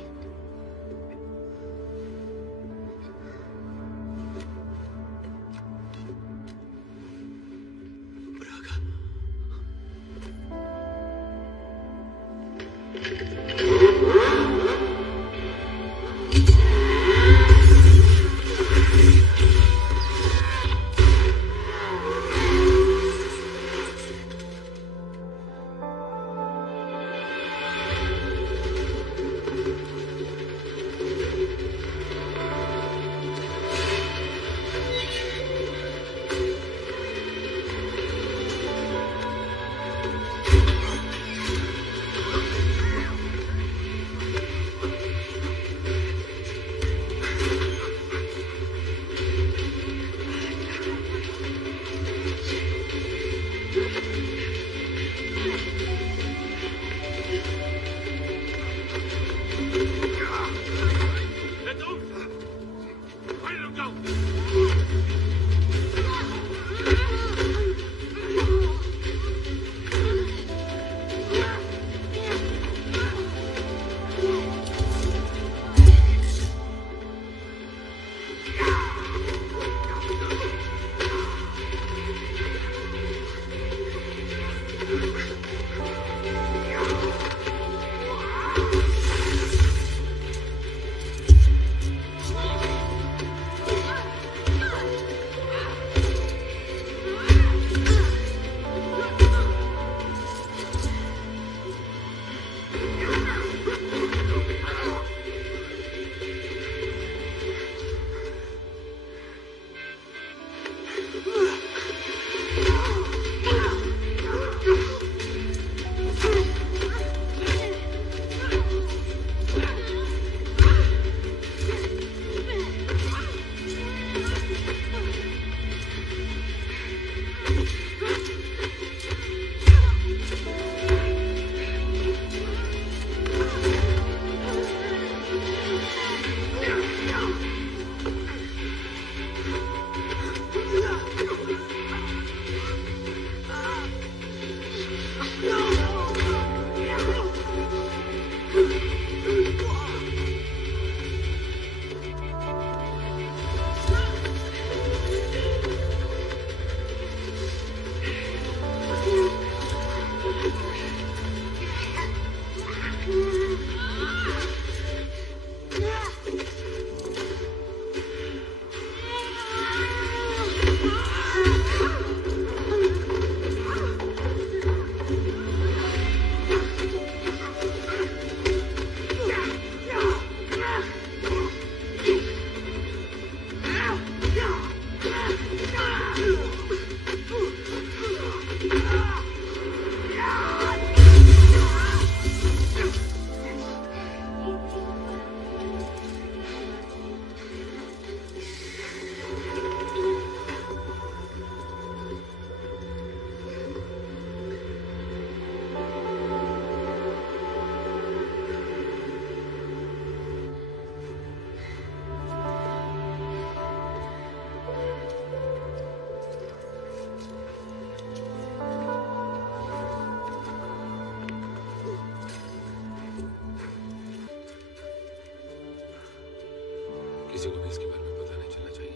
किसी को भी इसके बारे में पता नहीं चलना चाहिए,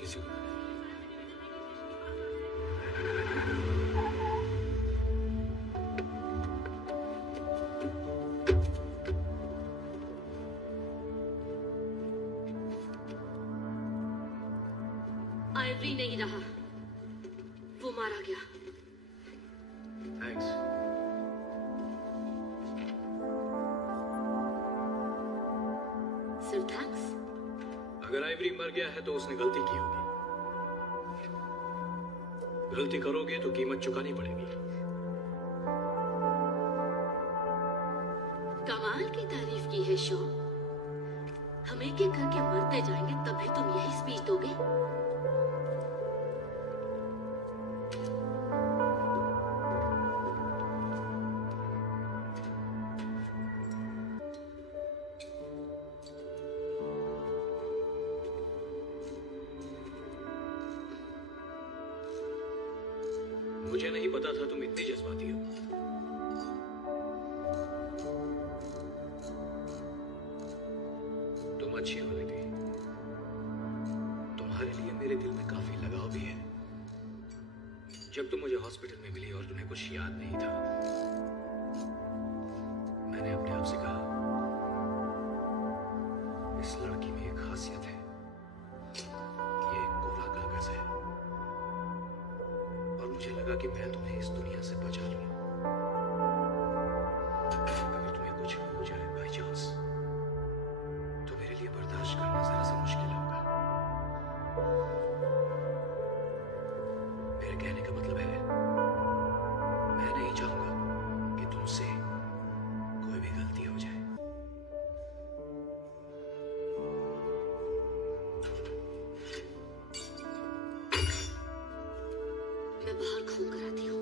किसी को नहीं। आइवरी नहीं रहा, वो मारा गया। थैंक्स। सिर्फ थैंक्स? अगर आइवरी मर गया है तो उसने गलती की होगी। गलती करोगे तो कीमत चुकानी पड़ेगी। कमाल की तारीफ की है शो। हम एक एक करके मरते जाएंगे तभी तुम यही स्पीच दोगे? मुझे नहीं पता था तुम इतनी जज्बाती हो। तुम अच्छी हो बेटी। तुम्हारे लिए मेरे दिल में काफी लगाव भी है। जब तुम मुझे हॉस्पिटल में मिली और तुम्हें कुछ याद नहीं था, मैंने अपने आप से कहा, इस लड़की में एक खासियत है, ये एक कोरा कागज है। और मुझे लगा कि मैं तुम्हें इस दुनिया से बचा लूं। अगर तुम्हें कुछ हो जाए बाय चांस, तो मेरे लिए बर्दाश्त करना जरा सा मुश्किल होगा। मेरे कहने का मतलब है, मैं नहीं चाहूंगा कि तुमसे कोई भी गलती हो जाए। मैं बाहर घूम कर आती हूँ।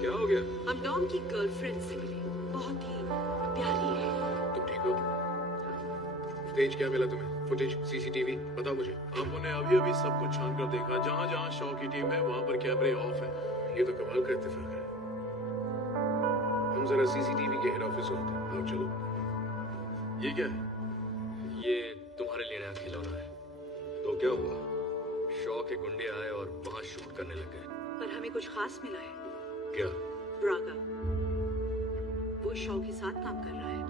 क्या हो गया? हम डॉन की गर्लफ्रेंड से मिले, बहुत ही प्यारी है। तुम ठीक हो? तेज क्या मिला तुम्हें? फुटेज, सीसीटीवी, बताओ मुझे। हमने अभी अभी सब कुछ छान कर देखा। जहाँ जहाँ शॉ की टीम है वहाँ पर कैमरे ऑफ है। ये तो कमाल का इत्तेफाक है। हम जरा सीसीटीवी के हेड ऑफिस होते हैं। आओ चलो। ये क्या है? ये तुम्हारे लिए नया खिलौना है। तो क्या हुआ? शॉ के गुंडे आए और वहां शूट करने लग गए। पर हमें कुछ खास मिला है। क्या? ब्रागा, वो शॉ के साथ काम कर रहा है।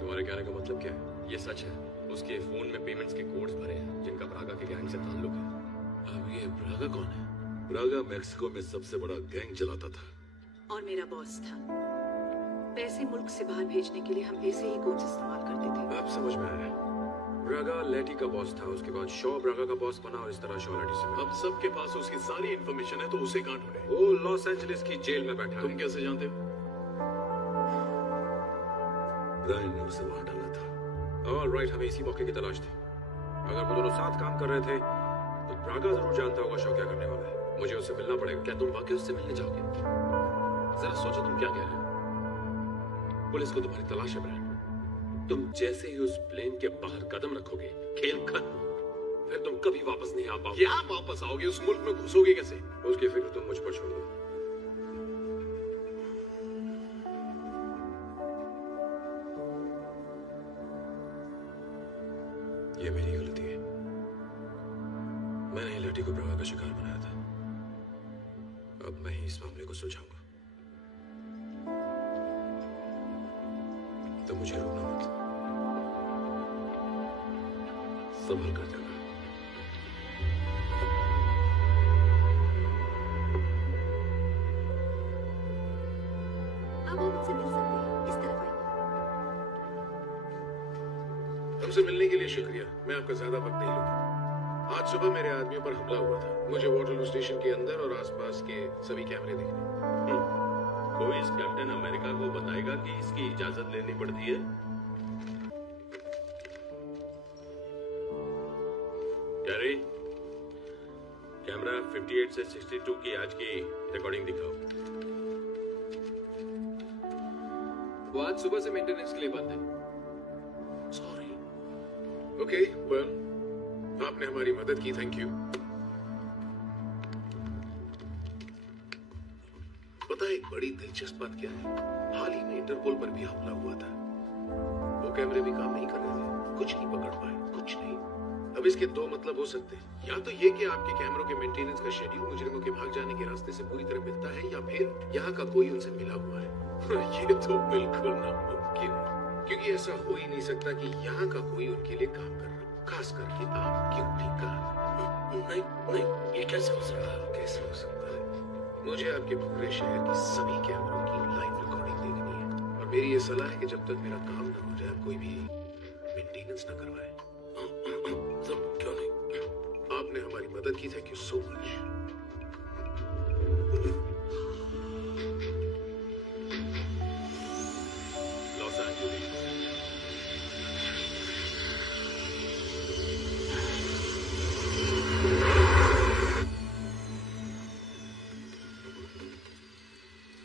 तुम्हारे कहने का मतलब क्या है? ये सच है। उसके फोन में पेमेंट्स के कोड्स भरे हैं जिनका ब्रागा के गैंग से ताल्लुक है। अब ये ब्रागा कौन है? ब्रागा मैक्सिको में सबसे बड़ा गैंग चलाता था और मेरा बॉस था। पैसे मुल्क से बाहर भेजने के लिए हम ऐसे ही कोड्स इस्तेमाल करते थे। अब समझ में आया। ब्रागा लेटी का बॉस था, उसके बाद शॉ ब्रागा का बॉस बना और इस तरह शॉ लेटी से मिला। अब सबके पास उसकी सारी इंफॉर्मेशन है, तो उसे कहाँ ढूंढे? वो लॉस एंजलिस की जेल में बैठा तुम है। कैसे जानते हो? ब्रायन ने उसे वहां डाला था। ऑलराइट, हमें इसी मौके की तलाश थी। अगर वो दोनों साथ काम कर रहे थे तो ब्रागा जरूर जानता होगा शॉ क्या करने वाला है। मुझे उससे मिलना पड़ेगा। क्या तुम वाकई उससे मिलने जाओगे? जरा सोचो तुम क्या कह रहे हो। पुलिस को तुम्हारी तलाश है ब्रायन। तुम जैसे ही उस प्लेन के बाहर कदम रखोगे, खेल खत्म। फिर तुम कभी वापस नहीं आ पाओगे। क्या वापस आओगे? उस मुल्क में घुसोगे कैसे? उसकी फिक्र तुम मुझ पर छोड़ दो। ये मेरी गलती है। मैंने ही लड़की को ब्रागा का शिकार बनाया था। अब मैं ही इस मामले को सुलझाऊंगा। तो मुझे रोना मत। संभल कर जाना। अब हम उनसे मिल सकते हैं। इस तरफ आइए। तुमसे मिलने के लिए शुक्रिया। मैं आपका ज्यादा वक्त नहीं लूंगा। आज सुबह मेरे आदमियों पर हमला हुआ था। मुझे वाटरलू स्टेशन के अंदर और आसपास के सभी कैमरे देखने। कोई इस कैप्टन अमेरिका को बताएगा कि इसकी इजाजत लेनी पड़ती है? कैरी, कैमरा 58 से 62 की आज की रिकॉर्डिंग दिखाओ। वो आज सुबह से मेंटेनेंस के लिए बंद है। सॉरी। ओके, वेल, आपने हमारी मदद की, थैंक यू। पता है एक बड़ी दिलचस्प बात क्या है? हाल ही में इंटरपोल पर भी हमला हुआ था। वो कैमरे भी काम नहीं कर रहे थे, कुछ नहीं पकड़ पाए, कुछ नहीं। अब इसके दो मतलब हो सकते हैं, या तो ये कि आपके कैमरों के मेंटेनेंस का शेड्यूल मुजरिमों के भाग जाने के रास्ते से पूरी तरह मिलता है, या फिर यहाँ का कोई उनसे मिला हुआ है। ये तो बिल्कुल नामुमकिन है, क्योंकि ऐसा हो ही नहीं सकता कि यहाँ का कोई उनके लिए काम कर रहा हो, खास करके आप, क्यों? ठीक कहा। नहीं नहीं, ये कैसे हो सकता है? कैसे हो सकता है? मुझे आपके पूरे शहर की सभी कैमरों की लाइव रिकॉर्डिंग देखनी है, और मेरी ये सलाह है कि जब तक मेरा काम न हो जाए कोई भी मेंटेनेंस न करवाए। क्यों नहीं? आपने हमारी मदद की, thank you so much. Los Angeles.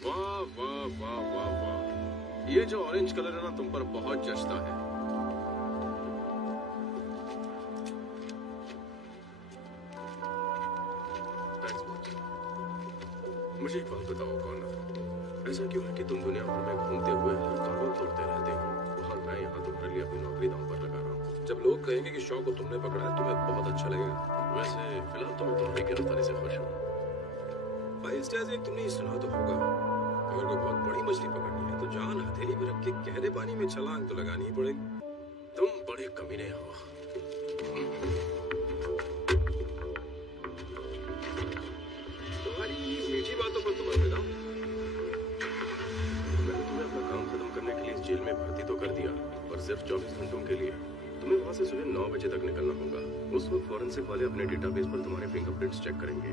वाह वाह वाह वाह वाह, ये जो ऑरेंज कलर है ना तुम पर बहुत जचता है। मुझे एक बात बताओ, कौन ऐसा क्यों है कि तुम दुनिया भर में घूमते हुए हर कानून तोड़ते रहते हो, और मैं यहाँ तुम्हारे लिए अपनी नौकरी दांव पर लगा रहा हूँ? जब लोग कहेंगे कि शौक को तुमने पकड़ा है, तुम्हें बहुत अच्छा लगेगा। वैसे फिलहाल तो मैं तुम्हारी गिरफ्तारी से खुश हूँ। भाई तुमने ये सुना तो होगा, अगर कोई बहुत बड़ी मछली पकड़नी है तो जान हथेली में रख के गहरे पानी में छलांग तो लगानी ही पड़ेगी। तुम बड़े कमीने हो। तुम्हारी मीठी बातों पर तुम अलविदा। मैंने तुम्हें अपना काम खत्म करने के लिए इस जेल में भर्ती तो कर दिया, पर सिर्फ 24 घंटों के लिए। तुम्हें वहां से सुबह 9 बजे तक निकलना होगा। उस वक्त फॉरेंसिक वाले अपने डेटाबेस पर तुम्हारे फिंगरप्रिंट्स चेक करेंगे।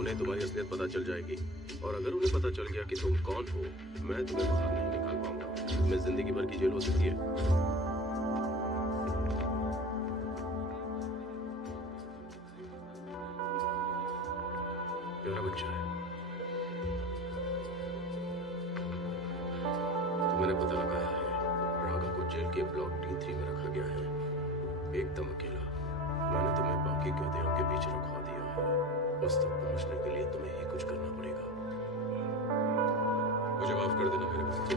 उन्हें तुम्हारी असलियत पता चल जाएगी, और अगर उन्हें पता चल गया कि तुम कौन हो, मैं तुम्हें बाहर नहीं निकाल पाऊंगा। तुम्हें जिंदगी भर की जेल हो सकती है। प्यारा बच्चा है। तो मैंने पता लगाया है, राघा को जेल के ब्लॉक D3 में रखा गया है, एकदम अकेला। मैंने तुम्हें बाकी कैदियों के बीच रखवा दिया है। उस तक पहुंचने के लिए तुम्हें ही कुछ करना पड़ेगा। मुझे माफ कर देना मेरे बच्चे।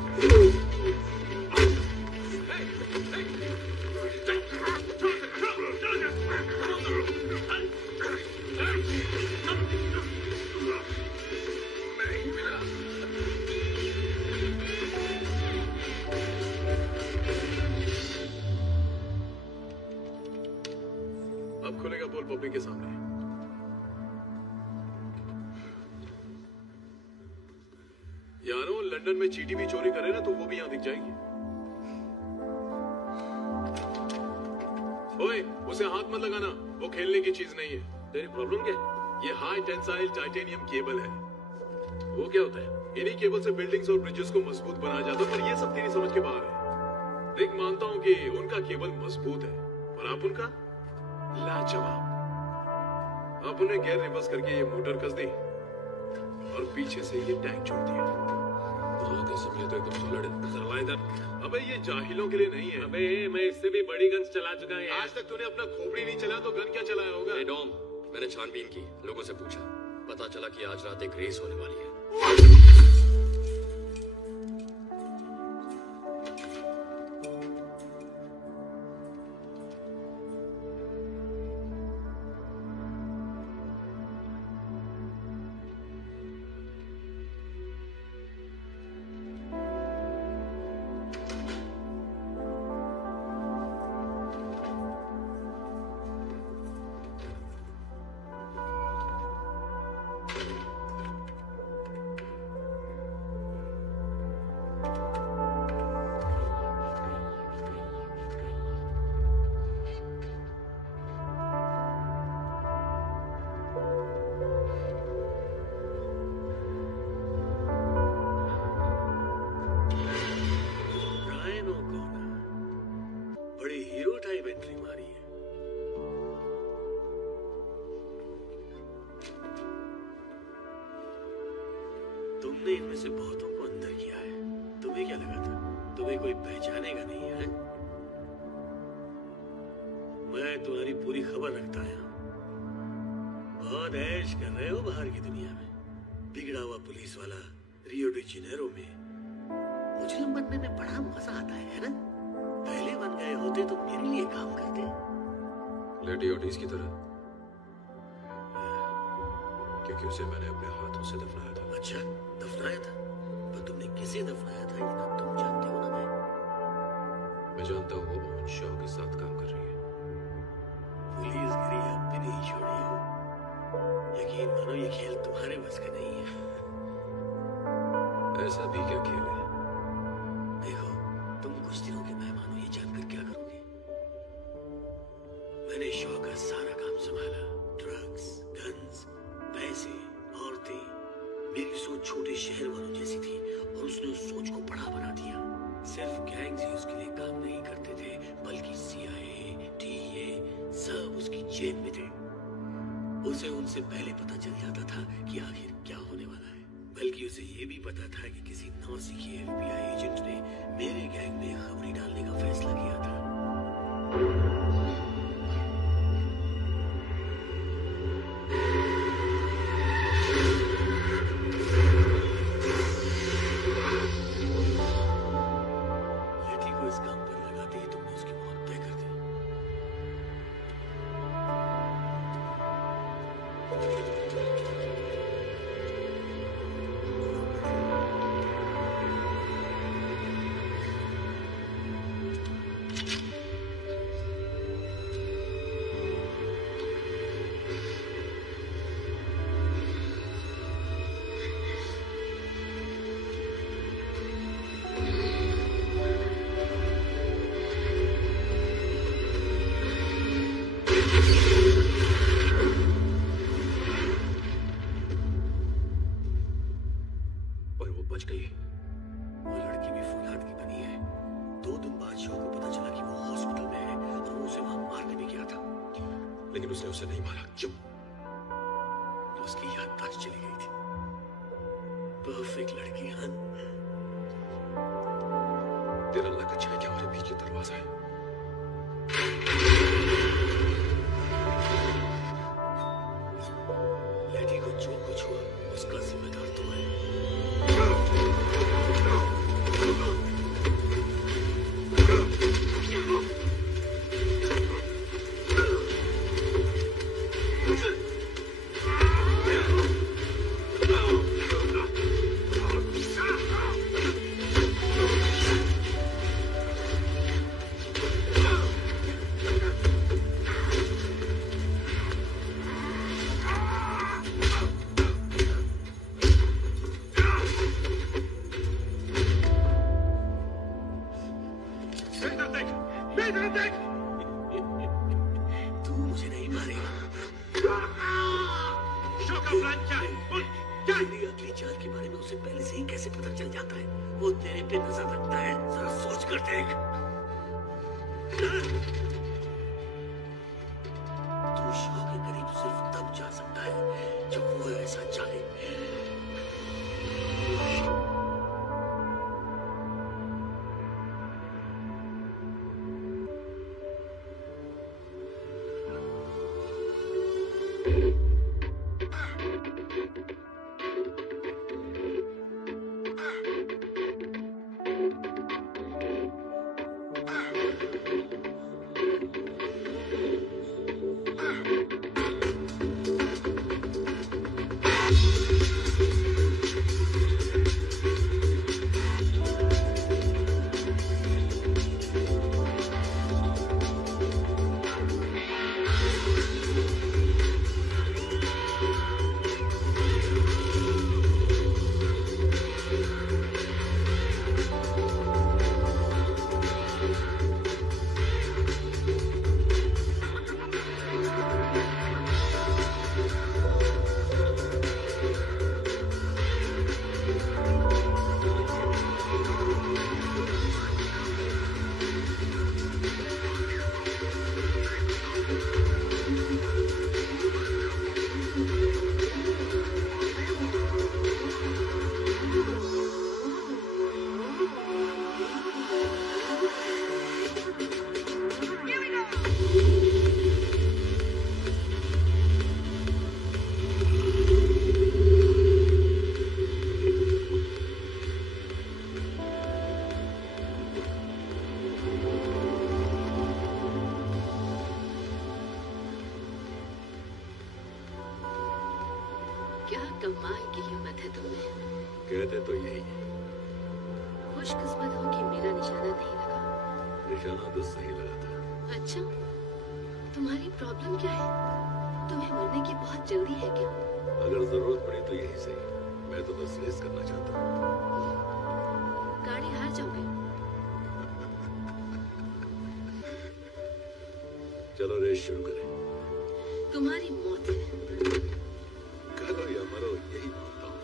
अब खुलेगा पोल पब्लिक के सामने। यारो, लंदन में चीटी भी चोरी करे ना तो वो भी यहां दिख जाएगी। ओए, उसे हाथ मत लगाना, वो खेलने की चीज नहीं है। तेरी प्रॉब्लम क्या है? ये हाई टेंसाइल टाइटेनियम केबल है। वो क्या होता है? इन्हीं केबल से बिल्डिंग्स और ब्रिजेस को मजबूत बनाया जाता है, पर ये सब तेरी समझ के बाहर है। देख, मानता हूं कि उनका केबल मजबूत है, पर आप उनका लाजवाब। आप उन्हें गियर रिवर्स करके ये मोटर कस दी और पीछे से ये टैंक जोड़ दिया। कसम, ये तो एकदम सॉलिड है। जरा इधर। अबे ये जाहिलों के लिए नहीं है। अबे मैं इससे भी बड़ी गन्स चला चुका है। आज तक तूने अपना खोपड़ी नहीं चलाया तो गन क्या चलाया होगा? ए डॉम, मैंने छानबीन की, लोगों से पूछा, पता चला कि आज रात एक रेस होने वाली है। मैंने इनमें से बहुतों को अंदर किया है। तुम्हें क्या लगा था तुम्हें कोई पहचानेगा नहीं है? मैं तुम्हारी पूरी खबर रखता आया हूं। बहुत ऐश कर रहे हो बाहर की दुनिया में, बिगड़ा हुआ पुलिस वाला रियो डी जेनेरो में मुजरिम बनने में बड़ा मजा आता है ना? पहले बन गए होते तो मेरे लिए काम करते। लेडी ओटिस की तरह, क्योंकि उसे मैंने अपने हाथों से दफनाया था। अच्छा, दफनाया था? पर तुमने किसे दफनाया था ये ना तुम जानते हो ना? मैं जानता हूँ वो मोहन शॉ के साथ काम कर रही है। पुलिस गिरी अब भी नहीं छोड़ी है। यकीन मानो ये खेल तुम्हारे बस का नहीं है। ऐसा भी क्या खेल है? देखो, तुम कुछ दिनों के मेहमान हो, ये जानकर क्या करोगे? मैंने शॉ का सारा काम संभाला। ड्रग्स, गन्स, पैसे, औरतें। मेरी सोच छोटे शहर वालों जैसी थी और उसने उस सोच को बड़ा बना दिया। सिर्फ गैंग्स ही उसके लिए काम नहीं करते थे, बल्कि CIA, DEA सब उसकी जेब में थे। उसे उनसे पहले पता चल जाता था कि आखिर क्या होने वाला है। बल्कि उसे ये भी पता था कि किसी नौसिखिए FBI एजेंट ने मेरे गैंग में खबरी डालने का फैसला किया था। लेटी को इस काम पर लगाते ही तुमने उसकी मौत तय कर दी। पर वो बच गई। वो लड़की भी फौलाद की बनी है। 2 दिन बाद शॉ को पता चला कि वो हॉस्पिटल में है और वो उसे वहां मारने भी गया था। लेकिन उसने उसे नहीं मारा। क्यों? उसकी याददाश्त चली गई थी। परफेक्ट लड़की, हाँ। तेरा लक अच्छा है कि हमारे बीच में दरवाजा है। लेडी को जो कुछ हुआ उसका जिम्मेदार तुम है। तू मुझे नहीं मारेगा। शॉ का प्लान क्या है? मेरी अगली चाल के बारे में उसे पहले से ही कैसे पता चल जाता है? वो तेरे पे नजर रखता है, जरा सोच कर देख। तू शॉ के करीब सिर्फ तब जा सकता है जब वो ऐसा चाहे। क्या कमाल की हिम्मत है तुम्हें। कहते तो यही है। खुशकिस्मत हो कि मेरा निशाना नहीं लगा। निशाना तो सही लगा था। अच्छा, तुम्हारी प्रॉब्लम क्या है? तुम्हें मरने की बहुत जल्दी है क्या? अगर जरूरत पड़ी तो यही सही। मैं तो बस रेस करना चाहता हूँ। गाड़ी हार जाओगे। चलो रेस शुरू करें। तुम्हारी मौत है। करो या मरो, यही मानता हूँ।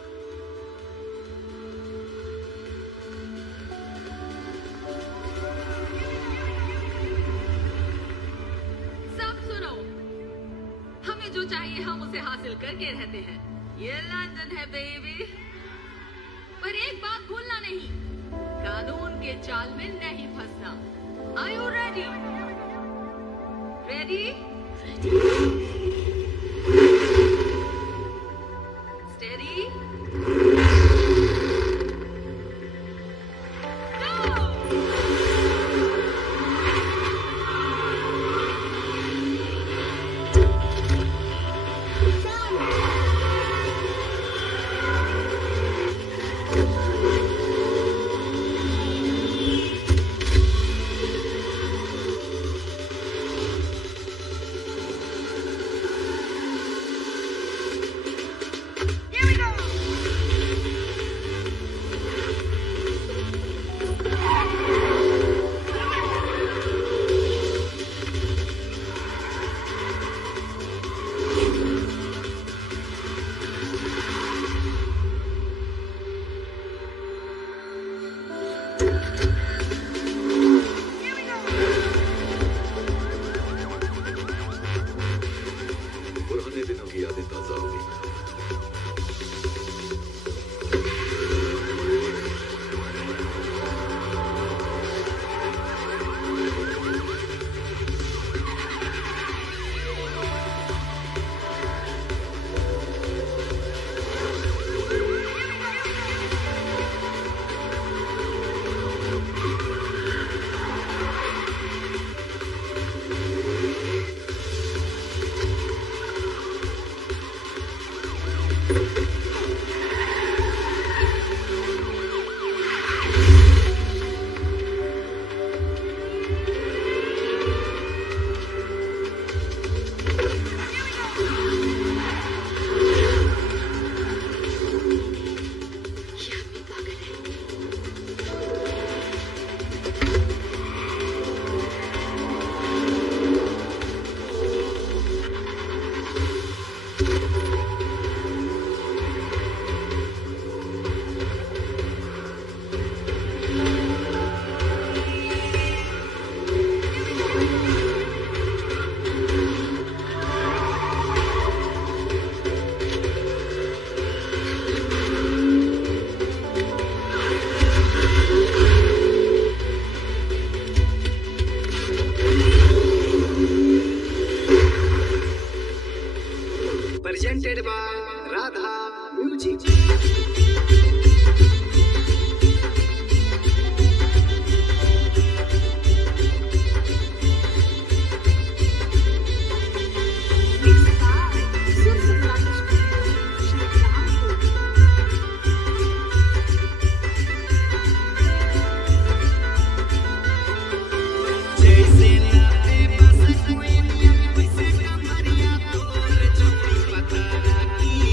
सब सुनो, हमें जो चाहिए हम उसे हासिल करके रहते हैं। ये लंदन है बेबी। पर एक बात भूलना नहीं, कानून के जाल में नहीं फंसना। Are you ready? Ready? Steady? presented by Radha Music. पता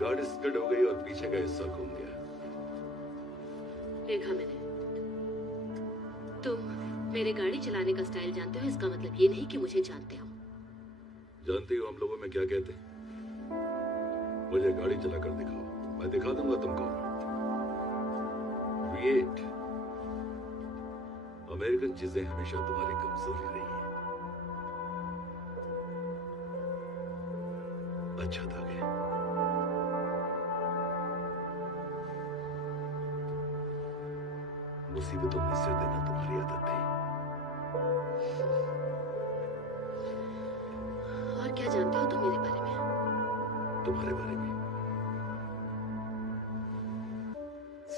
गाड़ी स्किड हो गई और पीछे का हिस्सा घूम गया। देखा मैंने। तुम मेरे गाड़ी चलाने का स्टाइल जानते हो, इसका मतलब ये नहीं कि मुझे जानते हो। जानती हो हम लोगों में क्या कहते हैं? मुझे गाड़ी चला कर दिखाओ, मैं दिखा दूंगा तुम कौन। V8 अमेरिकन चीजें हमेशा तुम्हारी कमजोरी रही है। अच्छा था गया। मुसीबतों में सिर देना तुम्हारी आदत थी। और क्या जानते हो तुम मेरे बारे में? तुम्हारे बारे में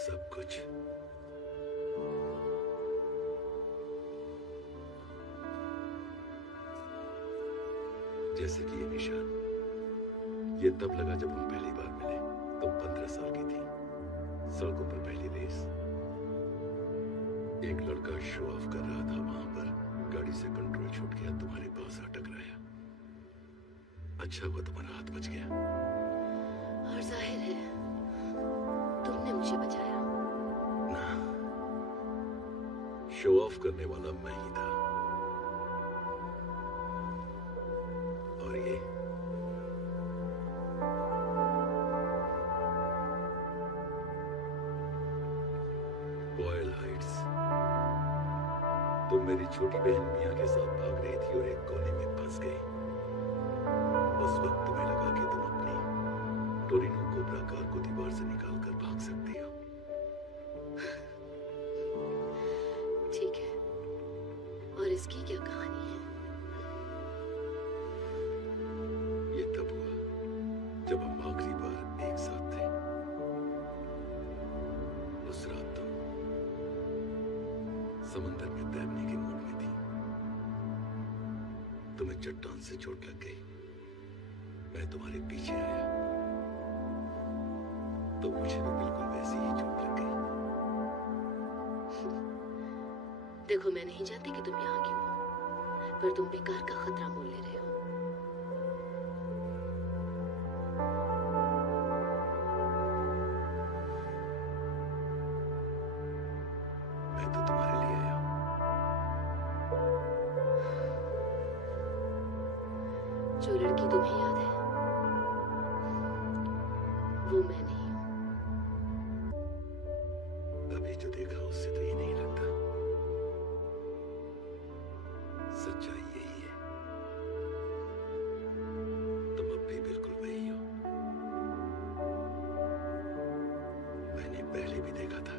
सब कुछ। जैसे कि ये निशान, ये तब लगा जब हम पहली बार मिले। तुम 15 साल की थी, सड़कों पर पहली रेस। एक लड़का शो ऑफ कर रहा था वहां पर, गाड़ी से कंट्रोल छूट गया, तुम्हारे पास आ टकराया। अच्छा हुआ तुम्हारा हाथ बच गया। और जाहिर है तुमने मुझे बचाया। ना, शो ऑफ करने वाला मैं ही था। और ये बॉयल हाइट्स। तुम मेरी छोटी बहन मिया के साथ भाग रही थी और एक कोने में फंस गई। उस वक्त तुम्हें लगा कि तुम अपनी टोरिनो कोबरा कार को दीवार से निकालकर भाग सकती हो। ठीक है, और इसकी क्या कहानी है? ये तब हुआ जब हम आखिरी बार एक साथ थे। उस रात तुम समंदर में तैरने के मूड में थी। तुम्हें चट्टान से चोट लग गई, मैं तुम्हारे पीछे आया तो मुझे भी बिल्कुल वैसी ही चोट लग गई। देखो, मैं नहीं जानती कि तुम यहाँ क्यों हो, पर तुम बेकार का खतरा मोल ले रहे हो। मैं तो तुम्हारे लिए आया हूं। जो लड़की तुम्हें याद है वो मैं नहीं हूं। अभी जो देखा उससे तो ये नहीं लगता। सच्चाई यही है, तुम अब भी बिल्कुल वही हो। मैंने पहले भी देखा था।